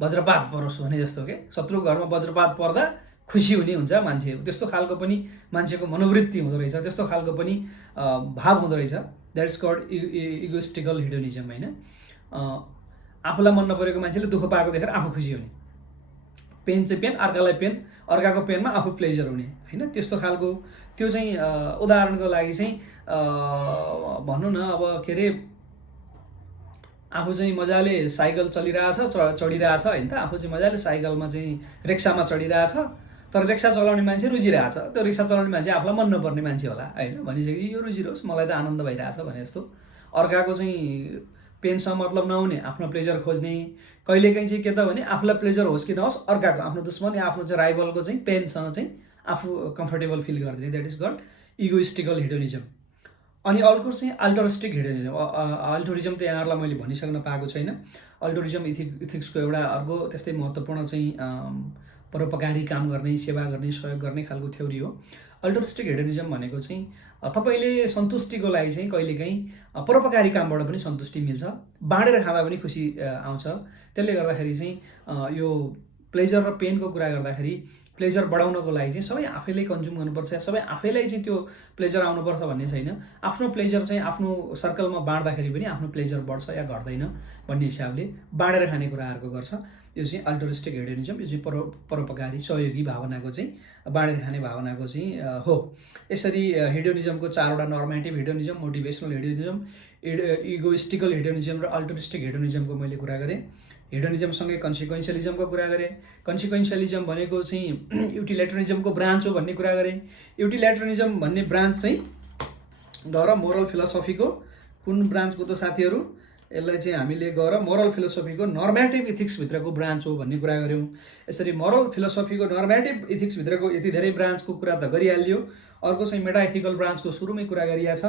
वज्रपात परोस् भने जस्तो के, शत्रुको घरमा वज्रपात पर्दा खुसी हुने हुन्छ मान्छे, त्यस्तो खालको पनि मान्छेको मनोवृत्ति हुँदो रहेछ, त्यस्तो खालको पनि भाव हुँदो रहेछ। द्याट इज कल्ड इगोइस्टिकल हिडोनिजम होइन। आफूलाई मन नपरेको मान्छेले दुःख पाएको देखेर आफू खुसी हुने, पेन चाहिँ पेन, अर्कालाई पेन, अर्काको पेनमा आफू प्लेजर हुने होइन, त्यस्तो खालको। त्यो चाहिँ उदाहरणको लागि चाहिँ भनौँ न, अब के अरे आफू चाहिँ मजाले साइकल चलिरहेछ, चढिरहेछ होइन त, आफू चाहिँ मजाले साइकलमा चाहिँ रिक्सामा चढिरहेछ, तर रिक्सा चलाउने मान्छे रुजिरहेछ। त्यो रिक्सा चलाउने मान्छे आफूलाई मन नपर्ने मान्छे होला होइन, भनिसक्यो यो रुजिरोस्, मलाई त आनन्द भइरहेछ भने जस्तो। अर्काको चाहिँ पेनसँग मतलब नहुने, आफ्नो प्लेजर खोज्ने। कहिलेकाहीँ चाहिँ के त भने आफूलाई प्लेजर होस् कि नहोस्, अर्काको, आफ्नो दुश्मन या आफ्नो चाहिँ राइभलको चाहिँ पेनसँग चाहिँ आफू कम्फर्टेबल फिल गरिदिने, द्याट इज कल्ड इगोइस्टिकल हिडोनिजम। अनि अर्को चाहिँ अल्टरिस्टिक हिडोनिजम। अल्टोरिजम त यहाँहरूलाई मैले भनिसक्न पाएको छैन। अल्टोरिजम इथिक्सको एउटा अर्को त्यस्तै महत्त्वपूर्ण चाहिँ परोपकारी काम गर्ने, सेवा गर्ने, सहयोग गर्ने खालको थ्योरी हो। अल्टरिस्टिक हिडोनिजम भनेको चाहिँ तपाईँले सन्तुष्टिको लागि चाहिँ कहिलेकाहीँ परोपकारी कामबाट पनि सन्तुष्टि मिल्छ, बाँडेर खाँदा पनि खुसी आउँछ। त्यसले गर्दाखेरि चाहिँ यो प्लेजर र पेनको कुरा गर्दाखेरि प्लेजर बढाउनको लागि चाहिँ सबै आफैले कन्ज्युम गर्नुपर्छ, सबै आफैलाई चाहिँ त्यो प्लेजर आउनुपर्छ भन्ने छैन। आफ्नो प्लेजर चाहिँ आफ्नो सर्कलमा बाँड्दाखेरि पनि आफ्नो प्लेजर बढ्छ या घट्दैन भन्ने हिसाबले बाँडेर खाने कुराहरूको गर्छ। यो चाहिँ अल्टरिस्टिक हिडोनिजम, यो चाहिँ परोपकारी सहयोगी भावनाको चाहिँ बाँडेर खाने भावनाको चाहिँ हो। यसरी हिडोनिजमको 4वटा नर्मेटिभ हिडोनिजम, मोटिभेसनल हिडोनिजम, इगोइस्टिकल हिडोनिजम र अल्टरिस्टिक हिडोनिजमको मैले कुरा गरेँ। हिडोनिजमसँगै कन्सिक्वेन्सियलिजमको कुरा गरेँ। कन्सिक्वेन्सियलिजम भनेको चाहिँ युटिलिटरिजमको ब्रान्च हो भन्ने कुरा गरेँ। युटिलिटरिजम भन्ने ब्रान्च चाहिँ गएर मोरल फिलोसफीको कुन ब्रान्चको त साथीहरू, यसलाई चाहिँ हामीले गएर मोरल फिलोसफीको नर्मेटिभ इथिक्सभित्रको ब्रान्च हो भन्ने कुरा गऱ्यौँ। यसरी मोरल फिलोसफीको नर्मेटिभ इथिक्सभित्रको यति धेरै ब्रान्चको कुरा त गरिहालियो। अर्को चाहिँ मेटा इथिकल ब्रान्चको सुरुमै कुरा गरिएको छ,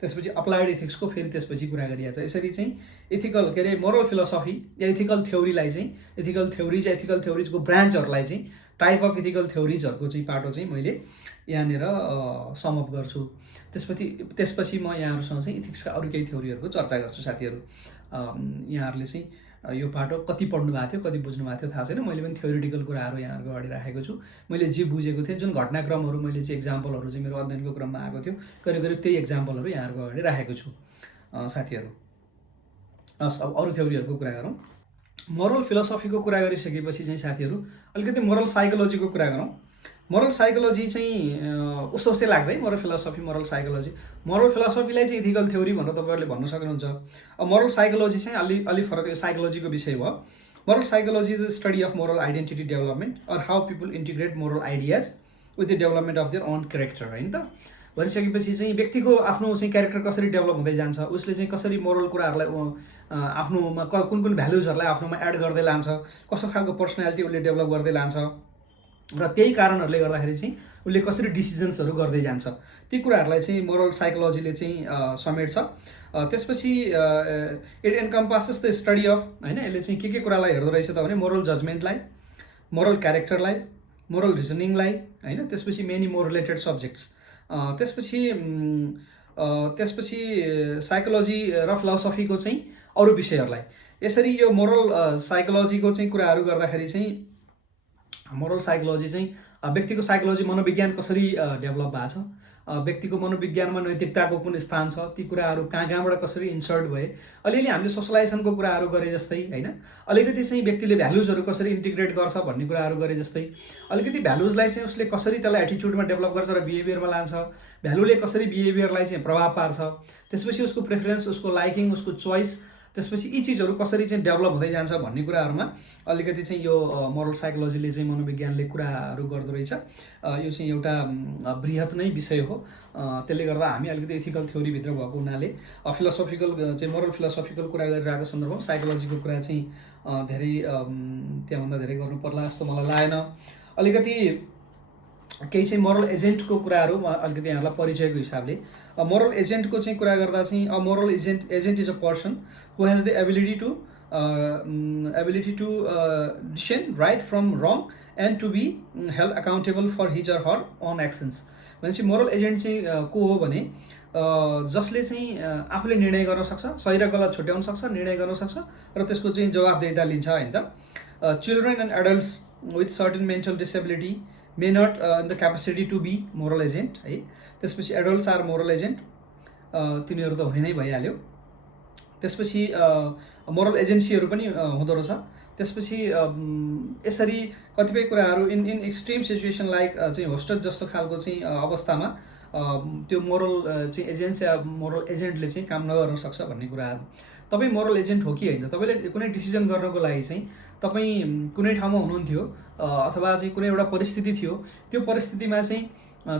त्यसपछि अप्लाइड इथिक्सको फेरि त्यसपछि कुरा गरिएको छ। यसरी चाहिँ इथिकल के अरे मोरल फिलोसफी या इथिकल थ्योरीलाई चाहिँ इथिकल थ्योरिजको ब्रान्चहरूलाई चाहिँ टाइप अफ इथिकल थ्योरिजहरूको चाहिँ पाटो चाहिँ मैले यहाँनिर समअप गर्छु। त्यसपछि म यहाँहरूसँग चाहिँ इथिक्सका अरू केही थ्योरीहरूको चर्चा गर्छु। साथीहरू यहाँहरूले चाहिँ यो पाटो कति पढ्नु भएको थियो, कति बुझ्नु भएको थियो थाहा छैन। मैले पनि थ्योरिटिकल कुराहरू यहाँहरूको अगाडि राखेको छु। मैले जे बुझेको थिएँ, जुन घटनाक्रमहरू मैले चाहिँ एक्जाम्पलहरू चाहिँ मेरो अध्ययनको क्रममा आएको थियो, करिब करिब त्यही एक्जाम्पलहरू यहाँहरूको अगाडि राखेको छु साथीहरू। अब अरू थ्योरीहरूको कुरा गरौँ। मोरल फिलोसफीको कुरा गरिसकेपछि चाहिँ साथीहरू अलिकति मोरल साइकोलोजीको कुरा गरौँ। मोरल साइकोलोजी चाहिँ उस्तो उस्तै लाग्छ है, moral philosophy moral psychology. Moral फिलोसफीलाई चाहिँ इथिकल थ्योरी भनेर तपाईँहरूले भन्न सक्नुहुन्छ। अब मोरल साइकोलोजी चाहिँ अलि फरक साइकोलोजीको विषय भयो। Moral psychology is the study of moral identity development और how people integrate moral ideas with the development of their own character, होइन त। भनिसकेपछि चाहिँ व्यक्तिको आफ्नो चाहिँ क्यारेक्टर कसरी डेभलप हुँदै जान्छ, उसले चाहिँ कसरी मोरल कुराहरूलाई आफ्नोमा कुन भ्यालुजहरूलाई आफ्नोमा एड गर्दै लान्छ, कस्तो खालको पर्सनालिटी उसले डेभलप गर्दै लान्छ र त्यही कारणहरूले गर्दाखेरि चाहिँ उसले कसरी डिसिजन्सहरू गर्दै जान्छ, ती कुराहरूलाई चाहिँ मोरल साइकोलोजीले चाहिँ समेट्छ। त्यसपछि इट एन्कम्पासेस द स्टडी अफ, होइन, यसले चाहिँ के कुरालाई हेर्दो रहेछ त भने मोरल जजमेन्टलाई, मोरल क्यारेक्टरलाई, मोरल रिजनिङलाई, होइन, त्यसपछि मेनी मोर रिलेटेड सब्जेक्ट्स। त्यसपछि साइकोलोजी र फिलोसफीको चाहिँ अरू विषयहरूलाई। यसरी यो मोरल साइकोलोजीको चाहिँ कुराहरू गर्दाखेरि चाहिँ मोरल साइकोलोजी चाहिँ व्यक्तिको साइकोलोजी मनोविज्ञान कसरी डेभलप भएको छ, व्यक्तिको मनोविज्ञानमा नैतिकताको कुन स्थान छ, ती कुराहरू कहाँबाट कसरी इन्सर्ट भए, अलिअलि हामीले सोसलाइजेसनको कुराहरू गरे जस्तै, होइन, अलिकति चाहिँ व्यक्तिले भ्यालुजहरू कसरी इन्टिग्रेट गर्छ भन्ने कुराहरू गरे जस्तै, अलिकति भ्यालुजलाई चाहिँ उसले कसरी त्यसलाई एटिच्युडमा डेभलप गर्छ र बिहेभियरमा लान्छ, भ्यालुले कसरी बिहेभियरलाई चाहिँ प्रभाव पार्छ, त्यसपछि उसको प्रेफरेन्स, उसको लाइकिङ, उसको चोइस, त्यसपछि यी चिजहरू कसरी चाहिँ डेभलप हुँदै जान्छ भन्ने कुराहरूमा अलिकति चाहिँ यो मोरल साइकोलोजीले चाहिँ मनोविज्ञानले कुराहरू गर्दो रहेछ। यो चाहिँ एउटा बृहत नै विषय हो। त्यसले गर्दा हामी अलिकति इथिकल थ्योरीभित्र भएको हुनाले फिलोसफिकल चाहिँ मोरल फिलोसफिकल कुरा गरिरहेको सन्दर्भमा साइकोलोजीको कुरा चाहिँ धेरै त्यहाँभन्दा धेरै गर्नु पर्ला जस्तो मलाई लागेन। अलिकति केही चाहिँ मोरल एजेन्टको कुराहरू अलिकति यहाँहरूलाई परिचयको हिसाबले मोरल एजेन्टको चाहिँ कुरा गर्दा चाहिँ a moral agent is a person who has the ability to decision right from wrong and to be held accountable for his or her own actions. भनेपछि मोरल एजेन्ट चाहिँ को हो भने जसले चाहिँ आफूले निर्णय गर्न सक्छ, सही र गलत छुट्याउन सक्छ, निर्णय गर्न सक्छ र त्यसको चाहिँ जवाफदेहिता लिन्छ, होइन त। Children and adults with certain mental disability may not in the capacity to be moral agent, है। त्यसपछि एडल्ट्स आर मोरल एजेन्ट, तिनीहरू त हुने नै भइहाल्यो। त्यसपछि मोरल एजेन्सीहरू पनि हुँदो रहेछ। त्यसपछि यसरी कतिपय कुराहरू इन एक्सट्रिम सिचुएसन लाइक चाहिँ होस्टेज जस्तो खालको चाहिँ अवस्थामा त्यो मोरल चाहिँ एजेन्सी या मोरल एजेन्टले चाहिँ काम नगर्न सक्छ भन्ने कुराहरू। तपाईँ मोरल एजेन्ट हो कि होइन, तपाईँले कुनै डिसिजन गर्नको लागि चाहिँ तपाईँ कुनै ठाउँमा हुनुहुन्थ्यो अथवा चाहिँ कुनै एउटा परिस्थिति थियो, त्यो परिस्थितिमा चाहिँ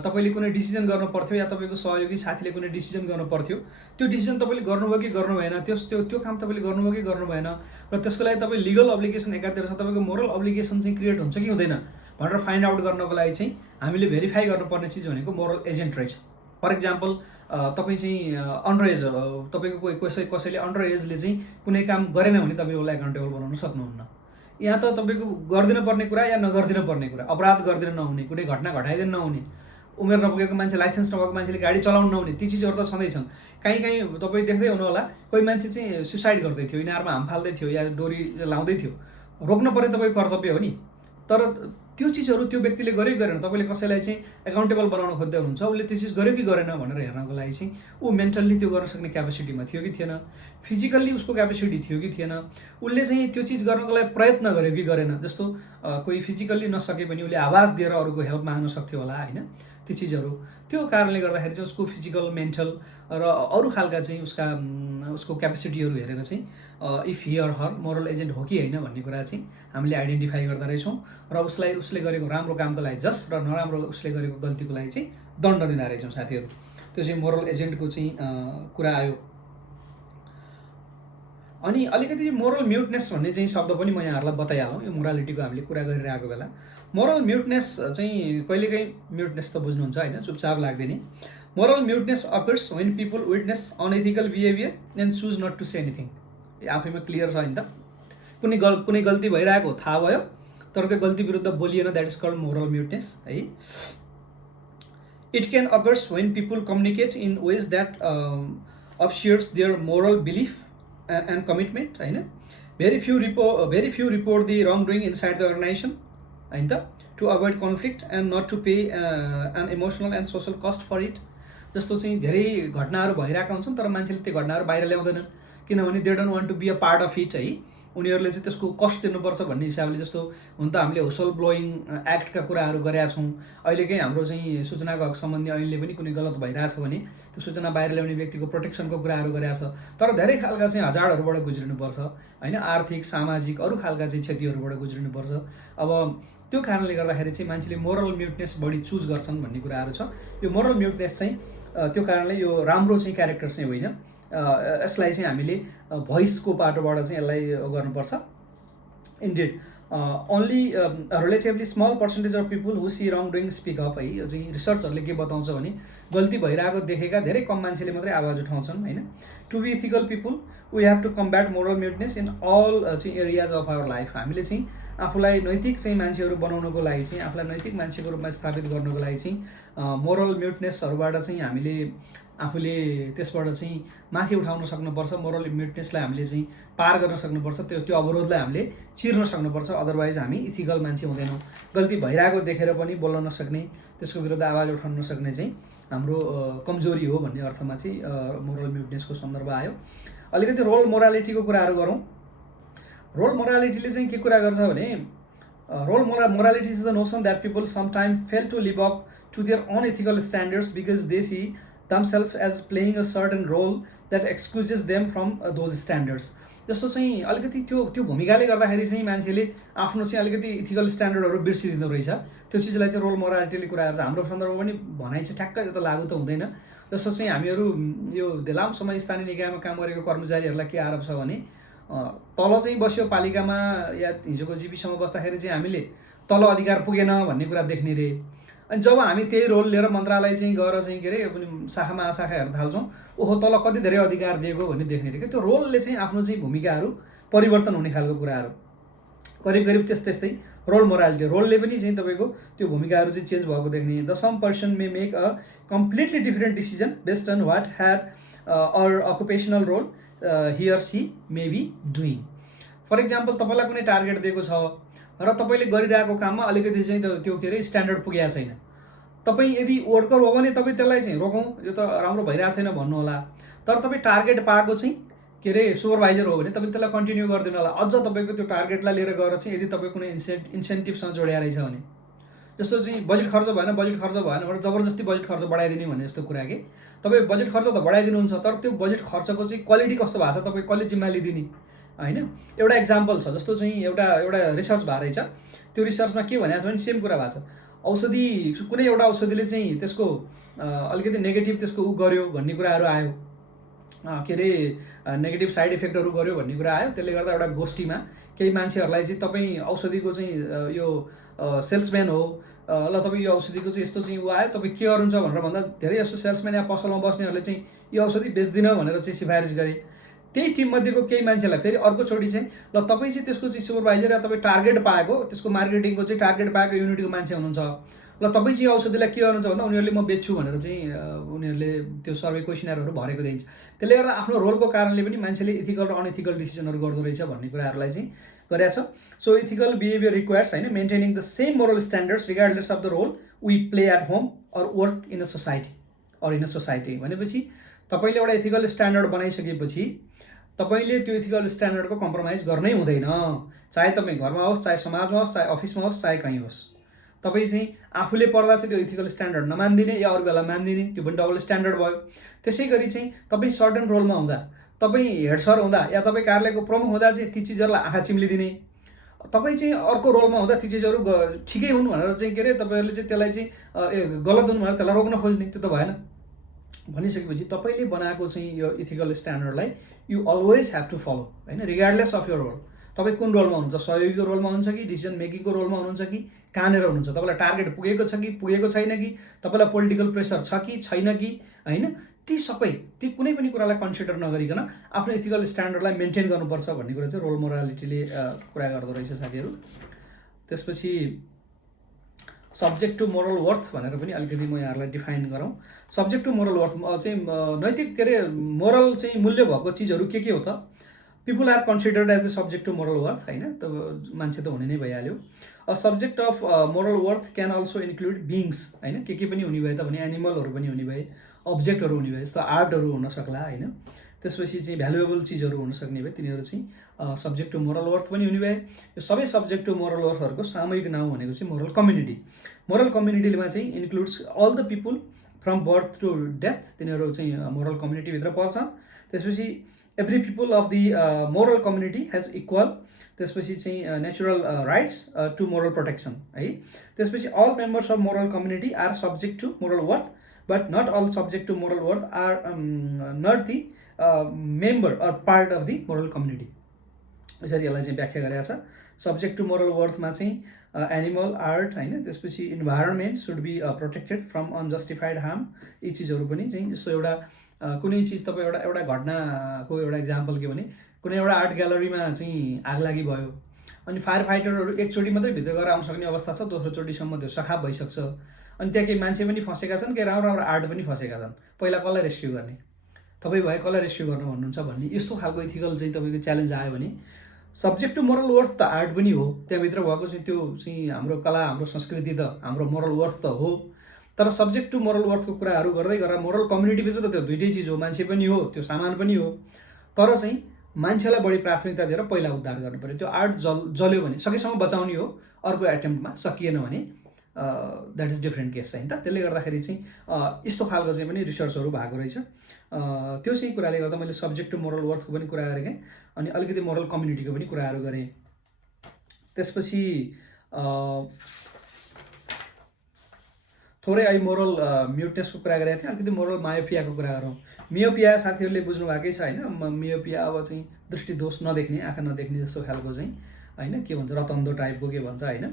तपाईँले कुनै डिसिजन गर्नु पर्थ्यो या तपाईँको सहयोगी साथीले कुनै डिसिजन गर्नु पर्थ्यो, त्यो डिसिजन तपाईँले गर्नुभयो कि गर्नु भएन, त्यो काम तपाईँले गर्नुभयो कि गर्नु भएन, र त्यसको लागि तपाईँ लिगल अब्लिगेसन एकातिर छ, तपाईँको मोरल अब्लिगेसन चाहिँ क्रिएट हुन्छ कि हुँदैन भनेर फाइन्ड आउट गर्नको लागि चाहिँ हामीले भेरिफाई गर्नुपर्ने चिज भनेको मोरल एजेन्ट रहेछ। फर इक्जाम्पल तपाईँ चाहिँ अन्डर एज, तपाईँको कसैले अन्डर एजले चाहिँ कुनै काम गरेन भने तपाईँ उसलाई एकाउन्टेबल बनाउन सक्नुहुन्न। यहाँ त तपाईँको गरिदिनु पर्ने कुरा या नगरिदिनु पर्ने कुरा, अपराध गरिदिनु नहुने, कुनै घटना घटाइदिनु नहुने, उमेर नपुगेको मान्छे, लाइसेन्स नभएको मान्छेले गाडी चलाउनु नहुने, ती चिजहरू त छँदैछन्। कहीँ तपाईँ देख्दै हुनु होला, कोही मान्छे चाहिँ सुसाइड गर्दै थियो, इनारमा हाम फाल्दै थियो या डोरी लाउँदै थियो, रोक्न पर्ने तपाईँको कर्तव्य हो नि। तर त्यो चिजहरू त्यो व्यक्तिले गर्यो कि गरेन, तपाईँले कसैलाई चाहिँ एकाउन्टेबल बनाउन खोज्दै हुनुहुन्छ, उसले त्यो चिज गर्यो कि गरेन भनेर हेर्नको लागि चाहिँ ऊ मेन्टल्ली त्यो गर्न सक्ने क्यापेसिटीमा थियो कि थिएन, फिजिकल्ली उसको क्यापेसिटी थियो कि थिएन, उसले चाहिँ त्यो चिज गर्नको लागि प्रयत्न गर्यो कि गरेन। जस्तो कोही फिजिकल्ली नसके पनि उसले आवाज दिएर अरूको हेल्प माग्न सक्थ्यो होला, होइन, ती चिजहरू। त्यो कारणले गर्दाखेरि चाहिँ उसको फिजिकल, मेन्टल र अरू खालका चाहिँ उसको क्यापेसिटीहरू हेरेर चाहिँ if he or her moral agent हो कि होइन भन्ने कुरा चाहिँ हामीले आइडेन्टिफाई गर्दा रहेछौँ र उसले गरेको राम्रो कामको लागि जस र नराम्रो उसले गरेको गल्तीको लागि चाहिँ दण्ड दिँदा रहेछौँ साथीहरू। त्यो चाहिँ मोरल एजेन्टको चाहिँ कुरा आयो। अनि अलिकति मोरल म्युटनेस भन्ने चाहिँ शब्द पनि म यहाँहरूलाई बताइहालौँ। यो मोरालिटीको हामीले कुरा गरिरहेको बेला मोरल म्युटनेस चाहिँ कहिलेकाहीँ म्युटनेस त बुझ्नुहुन्छ होइन, चुपचाप लाग्दैन। Moral muteness occurs when people witness unethical behaviour and choose not to say anything. आफैमा क्लियर छ नि त, कुनै गल्ती भइरहेको थाहा भयो तर त्यो गल्ती विरुद्ध बोलिएन, that is called moral muteness है। It can occurs when people communicate in ways that obscures their moral belief and commitment होइन। Very few report the wrong doing inside the organisation होइन त, to avoid conflict and not to pay an emotional and social cost for it. जस्तो चाहिँ धेरै घटनाहरू भइरहेका हुन्छन् तर मान्छेले त्यो घटनाहरू बाहिर ल्याउँदैनन्, किनभने they don't want to be a part of it है। उनीहरूले चाहिँ त्यसको कस्ट दिनुपर्छ भन्ने हिसाबले। जस्तो हुन त हामीले होसल ब्लोइङ एक्टका कुराहरू गरेका छौँ। अहिलेकै हाम्रो चाहिँ सूचनाको हक सम्बन्धी ऐनले पनि कुनै गलत भइरहेछ भने त्यो सूचना बाहिर ल्याउने व्यक्तिको प्रोटेक्सनको कुराहरू गरेका छ। तर धेरै खालका चाहिँ हजारहरूबाट गुज्रिनुपर्छ होइन, आर्थिक सामाजिक अरू खालका चाहिँ क्षतिहरूबाट गुज्रिनुपर्छ। अब त्यो कारणले गर्दाखेरि चाहिँ मान्छेले मोरल म्युटनेस बढी चुज गर्छन् भन्ने कुराहरू छ। यो मोरल म्युटनेस चाहिँ त्यो कारणले यो राम्रो चाहिँ क्यारेक्टर चाहिँ होइन। यसलाई चाहिँ हामीले भोइसको बाटोबाट चाहिँ यसलाई गर्नुपर्छ। Indeed only relatively small percentage of people who see wrong doing speak up है। यो चाहिँ रिसर्चहरूले के बताउँछ भने गल्ती भइरहेको देखेका धेरै कम मान्छेले मात्रै आवाज उठाउँछन् होइन। To be ethical people we have to combat moral muteness in all चाहिँ एरियाज अफ आवर लाइफ। हामीले चाहिँ आफूलाई नैतिक चाहिँ मान्छेहरू बनाउनको लागि चाहिँ, आफूलाई नैतिक मान्छेको रूपमा स्थापित गर्नको लागि चाहिँ मोरल म्युटनेसहरूबाट चाहिँ हामीले आफूले त्यसबाट चाहिँ माथि उठाउन सक्नुपर्छ। मोरल म्युटनेसलाई हामीले चाहिँ पार गर्न सक्नुपर्छ, त्यो अवरोधलाई हामीले चिर्न सक्नुपर्छ। अदरवाइज हामी इथिकल मान्छे हुँदैनौँ। गल्ती भइरहेको देखेर पनि बोल्न नसक्ने, त्यसको विरुद्ध आवाज उठाउन नसक्ने चाहिँ हाम्रो कमजोरी हो भन्ने अर्थमा चाहिँ मोरल म्युटनेसको सन्दर्भ आयो। अलिकति रोल मोरालिटीको कुराहरू गरौँ। रोल मोरालिटीले चाहिँ के कुरा गर्छ भने role morality is the notion that people sometime fail to live up to their unethical standards because they see themselves as playing a certain role that excuses them from those standards। जस्तो चाहिँ अलिकति त्यो भूमिकाले गर्दाखेरि चाहिँ मान्छेले आफ्नो चाहिँ अलिकति इथिकल स्ट्यान्डर्डहरू बिर्सिदिँदो रहेछ। त्यो चिजलाई चाहिँ रोल मोरालिटीले कुरा गर्छ। हाम्रो सन्दर्भमा पनि भनाइ चाहिँ ठ्याक्कै यो त लागु त हुँदैन। जस्तो चाहिँ हामीहरू यो लामो समय स्थानीय निकायमा काम गरेको कर्मचारीहरूलाई के आरोप छ भने तल चाहिँ बस्यो पालिकामा या हिजोको जिपीसम्म बस्दाखेरि चाहिँ हामीले तल अधिकार पुगेन भन्ने कुरा देख्ने रे। अनि जब हामी त्यही रोल लिएर मन्त्रालय चाहिँ गएर चाहिँ के अरे शाखा महाशाखा हेर्न थाल्छौँ, ओहो तल कति धेरै अधिकार दिएको भन्ने देख्ने रे। त्यो रोलले चाहिँ आफ्नो चाहिँ भूमिकाहरू परिवर्तन हुने खालको कुराहरू करिब त्यस्तै रोल मोरालिटी। रोलले पनि चाहिँ तपाईँको त्यो भूमिकाहरू चाहिँ चेन्ज भएको देख्ने। The some person may make a completely different decision based on what had or occupational role he or she may be doing. For example तपाईँलाई कुनै टार्गेट दिएको छ र तपाईँले गरिरहेको काममा अलिकति चाहिँ त्यो के अरे स्ट्यान्डर्ड पुगेको छैन। तपाईँ यदि वर्कर हो भने तपाईँ त्यसलाई चाहिँ रोकौँ, यो त राम्रो भइरहेको छैन भन्नु होला। तर तपाईँ टार्गेट पाएको चाहिँ के अरे सुपरभाइजर हो भने तपाईँ त्यसलाई कन्टिन्यू गरिदिनु होला। अझ तपाईँको त्यो टार्गेटलाई लिएर गएर चाहिँ यदि तपाईँ कुनै इन्सेन्टिभसँग जोडिया रहेछ भने, जस्तो चाहिँ बजेट खर्च भएन भनेर जबरजस्ती बजेट खर्च बढाइदिने भन्ने जस्तो कुरा के। तपाईँ बजेट खर्च त बढाइदिनुहुन्छ तर त्यो बजेट खर्चको चाहिँ क्वालिटी कस्तो भएको छ तपाईँ कसले जिम्मा लिदिने होइन। एउटा इक्जाम्पल छ। जस्तो चाहिँ एउटा रिसर्च भएको रहेछ। त्यो रिसर्चमा के भनेको छ भने सेम कुरा भएको छ। औषधि कुनै एउटा औषधिले चाहिँ त्यसको अलिकति नेगेटिभ त्यसको गर्यो भन्ने कुराहरू आयो, के अरे नेगेटिभ साइड इफेक्टहरू गर्यो भन्ने कुरा आयो। त्यसले गर्दा एउटा गोष्ठीमा केही मान्छेहरूलाई चाहिँ तपाईँ औषधिको चाहिँ यो सेल्सम्यान हो ल, तपाईँ यो औषधिको चाहिँ यस्तो चाहिँ ऊ आयो, तपाईँ के गर्नुहुन्छ भनेर भन्दा धेरै जस्तो सेल्सम्यान या पसलमा बस्नेहरूले चाहिँ यो औषधि बेच्दिनँ भनेर चाहिँ सिफारिस गरे। त्यही टिममध्येको केही मान्छेलाई फेरि अर्कोचोटि चाहिँ ल तपाईँ चाहिँ त्यसको चाहिँ सुपरभाइजर या तपाईँ टार्गेट पाएको त्यसको मार्केटिङको चाहिँ टार्गेट पाएको युनिटको मान्छे हुनुहुन्छ, ल तपाईँ चाहिँ औषधिलाई के गर्नुहुन्छ भन्दा उनीहरूले म बेच्छु भनेर चाहिँ उनीहरूले त्यो सर्वे क्वेसनरहरू भरेको देखिन्छ। त्यसले गर्दा आफ्नो रोलको कारणले पनि मान्छेले इथिकल र अनइथिकल डिसिजनहरू गर्दो रहेछ भन्ने कुराहरूलाई चाहिँ गरेको छ। सो इथिकल बिहेभियर रिक्वायर्स होइन maintaining the same moral standards regardless of the role we play at home or work in a society भनेपछि तपाईँले एउटा इथिकल स्ट्यान्डर्ड बनाइसकेपछि तपाईँले त्यो इथिकल स्ट्यान्डर्डको कम्प्रोमाइज गर्नै हुँदैन। चाहे तपाईँ घरमा होस्, चाहे समाजमा होस्, चाहे अफिसमा होस्, चाहे कहीँ होस्। तपाईँ चाहिँ आफूले पर्दा चाहिँ त्यो इथिकल स्ट्यान्डर्ड नमान्दिने या अरू बेला मान्दिने, त्यो पनि डबल स्ट्यान्डर्ड भयो। त्यसै गरी चाहिँ तपाईँ सर्टन रोलमा हुँदा, तपाईँ हेड सर हुँदा या तपाईँ कार्यालयको प्रमुख हुँदा चाहिँ ती चिजहरूलाई आँखा चिम्लिदिने, तपाईँ चाहिँ अर्को रोलमा हुँदा ती चिजहरू ठिकै हुन् भनेर चाहिँ के अरे तपाईँहरूले चाहिँ त्यसलाई चाहिँ गलत हुन् भनेर त्यसलाई रोक्न खोज्ने, त्यो त भएन। भनिसकेपछि तपाईँले बनाएको चाहिँ यो इथिकल स्ट्यान्डर्डलाई you always have to follow होइन, रिगार्डलेस अफ यर रोल। तपाईँ कुन रोलमा हुनुहुन्छ, सहयोगीको रोलमा हुनुहुन्छ कि डिसिजन मेकिङको रोलमा हुनुहुन्छ कि कहाँनिर हुनुहुन्छ, तपाईँलाई टार्गेट पुगेको छ कि पुगेको छैन कि, तपाईँलाई पोलिटिकल प्रेसर छ कि छैन कि होइन, ती कुनै पनि कुरालाई कन्सिडर नगरिकन आफ्नो इथिकल स्ट्यान्डर्डलाई मेन्टेन गर्नुपर्छ भन्ने कुरा चाहिँ रोल मोरालिटीले कुरा गर्दो रहेछ साथीहरू। त्यसपछि सब्जेक्ट टु मोरल वर्थ भनेर पनि अलिकति म यहाँहरूलाई डिफाइन गरौँ। सब्जेक्ट टु मोरल वर्थ चाहिँ नैतिक के अरे मोरल चाहिँ मूल्य भएको चिजहरू के हो त? People are considered as the subject to moral worth होइन, त मान्छे त हुने नै भइहाल्यो। A subject of moral worth can also include beings होइन, के पनि हुने भए त भने एनिमलहरू पनि हुने भए, अब्जेक्टहरू हुने भए, जस्तो आर्टहरू हुन सक्ला होइन। त्यसपछि चाहिँ भ्यालुएबल चिजहरू हुन सक्ने भए तिनीहरू चाहिँ सब्जेक्ट टु मोरल वर्थ पनि हुने भए। यो सबै सब्जेक्ट टु मोरल वर्थहरूको सामूहिक नाउँ भनेको चाहिँ मोरल कम्युनिटी। मोरल कम्युनिटीमा चाहिँ includes all the people from birth to death, तिनीहरू चाहिँ मोरल कम्युनिटीभित्र पर्छ। त्यसपछि every people of the moral community has equal, त्यसपछि चाहिँ natural rights to moral protection है। त्यसपछि all members of moral community are subject to moral worth, but not all subject to moral worth are not the member or part of the moral community. यसरी यसलाई चाहिँ व्याख्या गरेको छ। सब्जेक्ट टु मोरल वर्थमा चाहिँ एनिमल, आर्ट होइन, त्यसपछि environment should be protected from unjustified harm. यी चिजहरू पनि चाहिँ जस्तो एउटा कुनै चिज तपाईँ एउटा घटनाको एउटा इक्जाम्पल के भने कुनै एउटा आर्ट ग्यालरीमा चाहिँ आगलागी भयो अनि फायर फाइटरहरू एकचोटि मात्रै भित्र गएर आउन सक्ने अवस्था छ, दोस्रो चोटिसम्म त्यो सखाप भइसक्छ अनि त्यहाँ केही मान्छे पनि फँसेका छन्, केही राम्रो राम्रो आर्ट पनि फँसेका छन्। पहिला कसलाई रेस्क्यु गर्ने, तपाईँ भए कसलाई रेस्क्यु गर्नु भन्नुहुन्छ भन्ने यस्तो खालको इथिकल चाहिँ तपाईँको च्यालेन्ज आयो भने सब्जेक्ट टु मोरल वर्थ त आर्ट पनि हो, त्यहाँभित्र भएको चाहिँ त्यो चाहिँ हाम्रो कला, हाम्रो संस्कृति त हाम्रो मोरल वर्थ त हो। तर सब्जेक्ट टु मोरल वर्थको कुराहरू गर्दै गरेर मोरल कम्युनिटीभित्र त त्यो दुइटै चिज हो, मान्छे पनि हो त्यो सामान पनि हो। तर चाहिँ मान्छेलाई बढी प्राथमिकता दिएर पहिला उद्धार गर्नु पऱ्यो। त्यो आर्ट जल्यो भने सकेसम्म बचाउने हो, अर्को एटेम्पमा सकिएन भने द्याट इज डिफ्रेन्ट केस चाहिँ त। त्यसले गर्दाखेरि चाहिँ यस्तो खालको चाहिँ पनि रिसर्चहरू भएको रहेछ। त्यो चाहिँ कुराले गर्दा मैले सब्जेक्ट टु मोरल वर्थको पनि कुरा गरेँ अनि अलिकति मोरल कम्युनिटीको पनि कुराहरू गरेँ। त्यसपछि थोरै अहिले मोरल म्युटनेसको कुरा गरेको थिएँ, अलिकति मोरल मायोपियाको कुरा गरौँ। मियोपिया साथीहरूले बुझ्नु भएकै छ होइन। मियोपिया अब चाहिँ दृष्टिदोष नदेख्ने, आँखा नदेख्ने जस्तो खालको चाहिँ होइन, के भन्छ रतन्दो टाइपको के भन्छ होइन।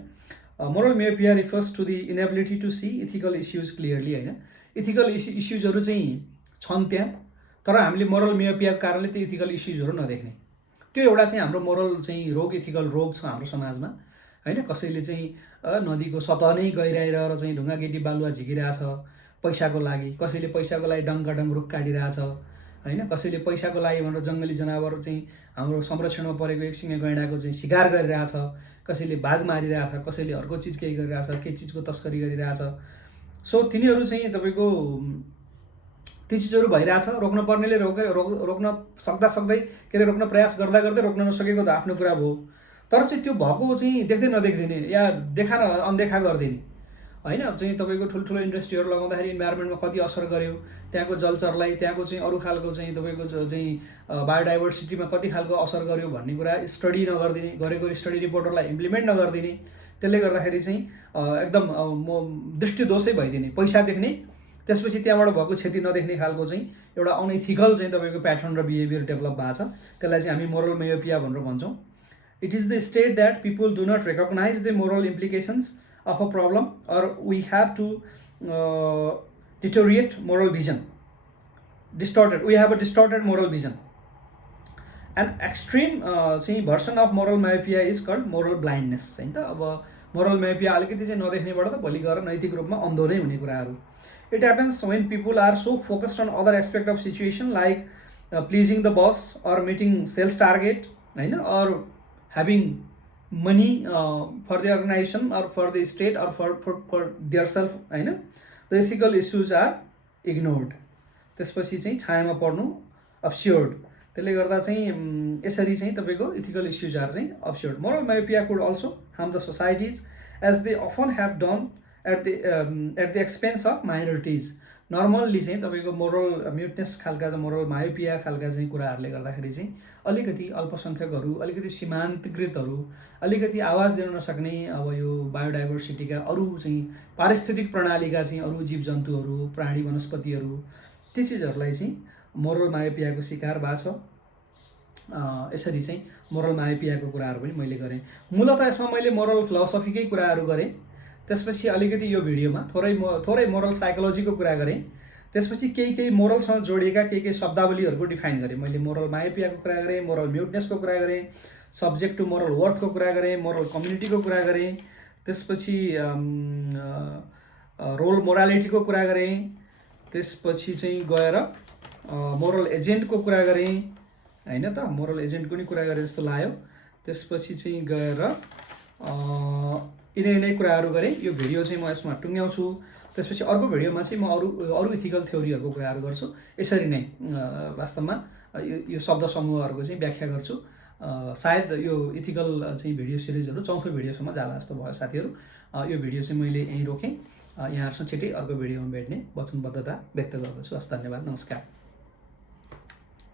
Moral myopia refers to the inability to see ethical issues clearly होइन। इथिकल इस्युजहरू चाहिँ छन् त्यहाँ, तर हामीले मोरल मियोपियाको कारणले त्यो इथिकल इस्युजहरू नदेख्ने, त्यो एउटा चाहिँ हाम्रो मोरल चाहिँ रोग, इथिकल रोग छ हाम्रो समाजमा होइन। कसैले चाहिँ नदीको सतह नै गहिराइरहेर चाहिँ ढुङ्गा गेटी बालुवा झिकिरहेछ पैसाको लागि, कसैले पैसाको लागि डङ्गाडङ्ग रुख काटिरहेछ होइन, कसैले पैसाको लागि भनेर जङ्गली जनावर चाहिँ हाम्रो संरक्षणमा परेको एकसिङे गैँडाको चाहिँ शिकार गरिरहेछ, कसैले बाघ मारिरहेछ, कसैले अर्को चिज केही गरिरहेछ, केही चिजको तस्करी गरिरहेछ। सो तिनीहरू चाहिँ तपाईँको ती चिजहरू भइरहेछ, रोक्न पर्नेले रोक्न सक्दै के अरे रोक्न प्रयास गर्दा गर्दै रोक्न नसकेको त आफ्नो कुरा भयो। तर चाहिँ त्यो भएको चाहिँ देख्दै नदेख्दिने या देखाएर अनदेखा गरिदिने होइन। चाहिँ तपाईँको ठुल्ठुलो इन्डस्ट्रीहरू लगाउँदाखेरि इन्भाइरोमेन्टमा कति असर गर्यो, त्यहाँको जलचरलाई, त्यहाँको चाहिँ अरू खालको चाहिँ तपाईँको चाहिँ बायोडाइभर्सिटीमा कति खालको असर गर्यो भन्ने कुरा स्टडी नगरिदिने, गरेको स्टडी रिपोर्टहरूलाई इम्प्लिमेन्ट नगरिदिने। त्यसले गर्दाखेरि चाहिँ एकदम दृष्टिदोषै भइदिने, पैसा देख्ने, त्यसपछि त्यहाँबाट भएको क्षति नदेख्ने खालको चाहिँ एउटा अनइथिकल चाहिँ तपाईँको प्याटर्न र बिहेभियर डेभलप भएको छ। त्यसलाई चाहिँ हामी मोरल मियोपिया भनेर भन्छौँ। It is the state that people do not recognize the moral implications of a problem, or we have to deteriorate moral vision. We have a distorted moral vision. An extreme version of moral myopia is called moral blindness. हैन त। अब moral myopia अलिकति चाहिँ नदेख्नेबाट त भोलि गएर नैतिक रूपमा अन्धो नै हुने कुराहरू। It happens when people are so focused on other aspect of situation like pleasing the boss or meeting sales target हैन, or having money for the organization or for the state or for their self होइन। the ethical issues are ignored, त्यसपछि चाहिँ छायामा पर्नु अब्स्योर्ड। त्यसले गर्दा चाहिँ यसरी चाहिँ तपाईँको इथिकल इस्युज आर चाहिँ obscured. Moral myopia could also harm the societies as they often have done at the expense of minorities. Normally चाहिँ तपाईँको मोरल म्युटनेस खालका चाहिँ मोरल मायोपिया खालका चाहिँ कुराहरूले गर्दाखेरि चाहिँ अलिकति अल्पसङ्ख्यकहरू, अलिकति सीमान्तकृतहरू, अलिकति आवाज दिन नसक्ने अब यो बायोडाइभर्सिटीका अरू चाहिँ पारिस्थितिक प्रणालीका चाहिँ अरू जीव जन्तुहरू, प्राणी वनस्पतिहरू ती चिजहरूलाई चाहिँ मोरल मायोपियाको शिकार भएको छ। यसरी चाहिँ मोरल मायोपियाको कुराहरू पनि मैले गरेँ। मूलतः यसमा मैले मोरल फिलोसफीकै कुराहरू गरेँ। त्यसपछि अलिकति यो भिडियोमा थोरै मोरल साइकोलोजीको कुरा गरेँ। त्यसपछि केही मोरलसँग जोडिएका केही शब्दावलीहरूको डिफाइन गरेँ। मैले मोरल मायोपियाको कुरा गरेँ, मोरल म्युटनेसको कुरा गरेँ, सब्जेक्ट टु मोरल वर्थको कुरा गरेँ, मोरल कम्युनिटीको कुरा गरेँ, त्यसपछि रोल मोरालिटीको कुरा गरेँ, त्यसपछि चाहिँ गएर मोरल एजेन्टको कुरा गरेँ हैन त, मोरल एजेन्टको नि कुरा गरेँ जस्तो लाग्यो। त्यसपछि चाहिँ गएर यिनै कुराहरू गरेँ। यो भिडियो चाहिँ म यसमा टुङ्ग्याउँछु। त्यसपछि अर्को भिडियोमा चाहिँ म अरू इथिकल थ्योरीहरूको कुराहरू गर्छु। यसरी नै वास्तवमा यो शब्द समूहहरूको चाहिँ व्याख्या गर्छु। सायद यो इथिकल चाहिँ भिडियो सिरिजहरू चौथो भिडियोसम्म जाला जस्तो भयो साथीहरू। यो भिडियो चाहिँ मैले यहीँ रोकेँ। यहाँहरूसँग छिट्टै अर्को भिडियोमा भेट्ने वचनबद्धता व्यक्त गर्दछु। हस्, धन्यवाद, नमस्कार।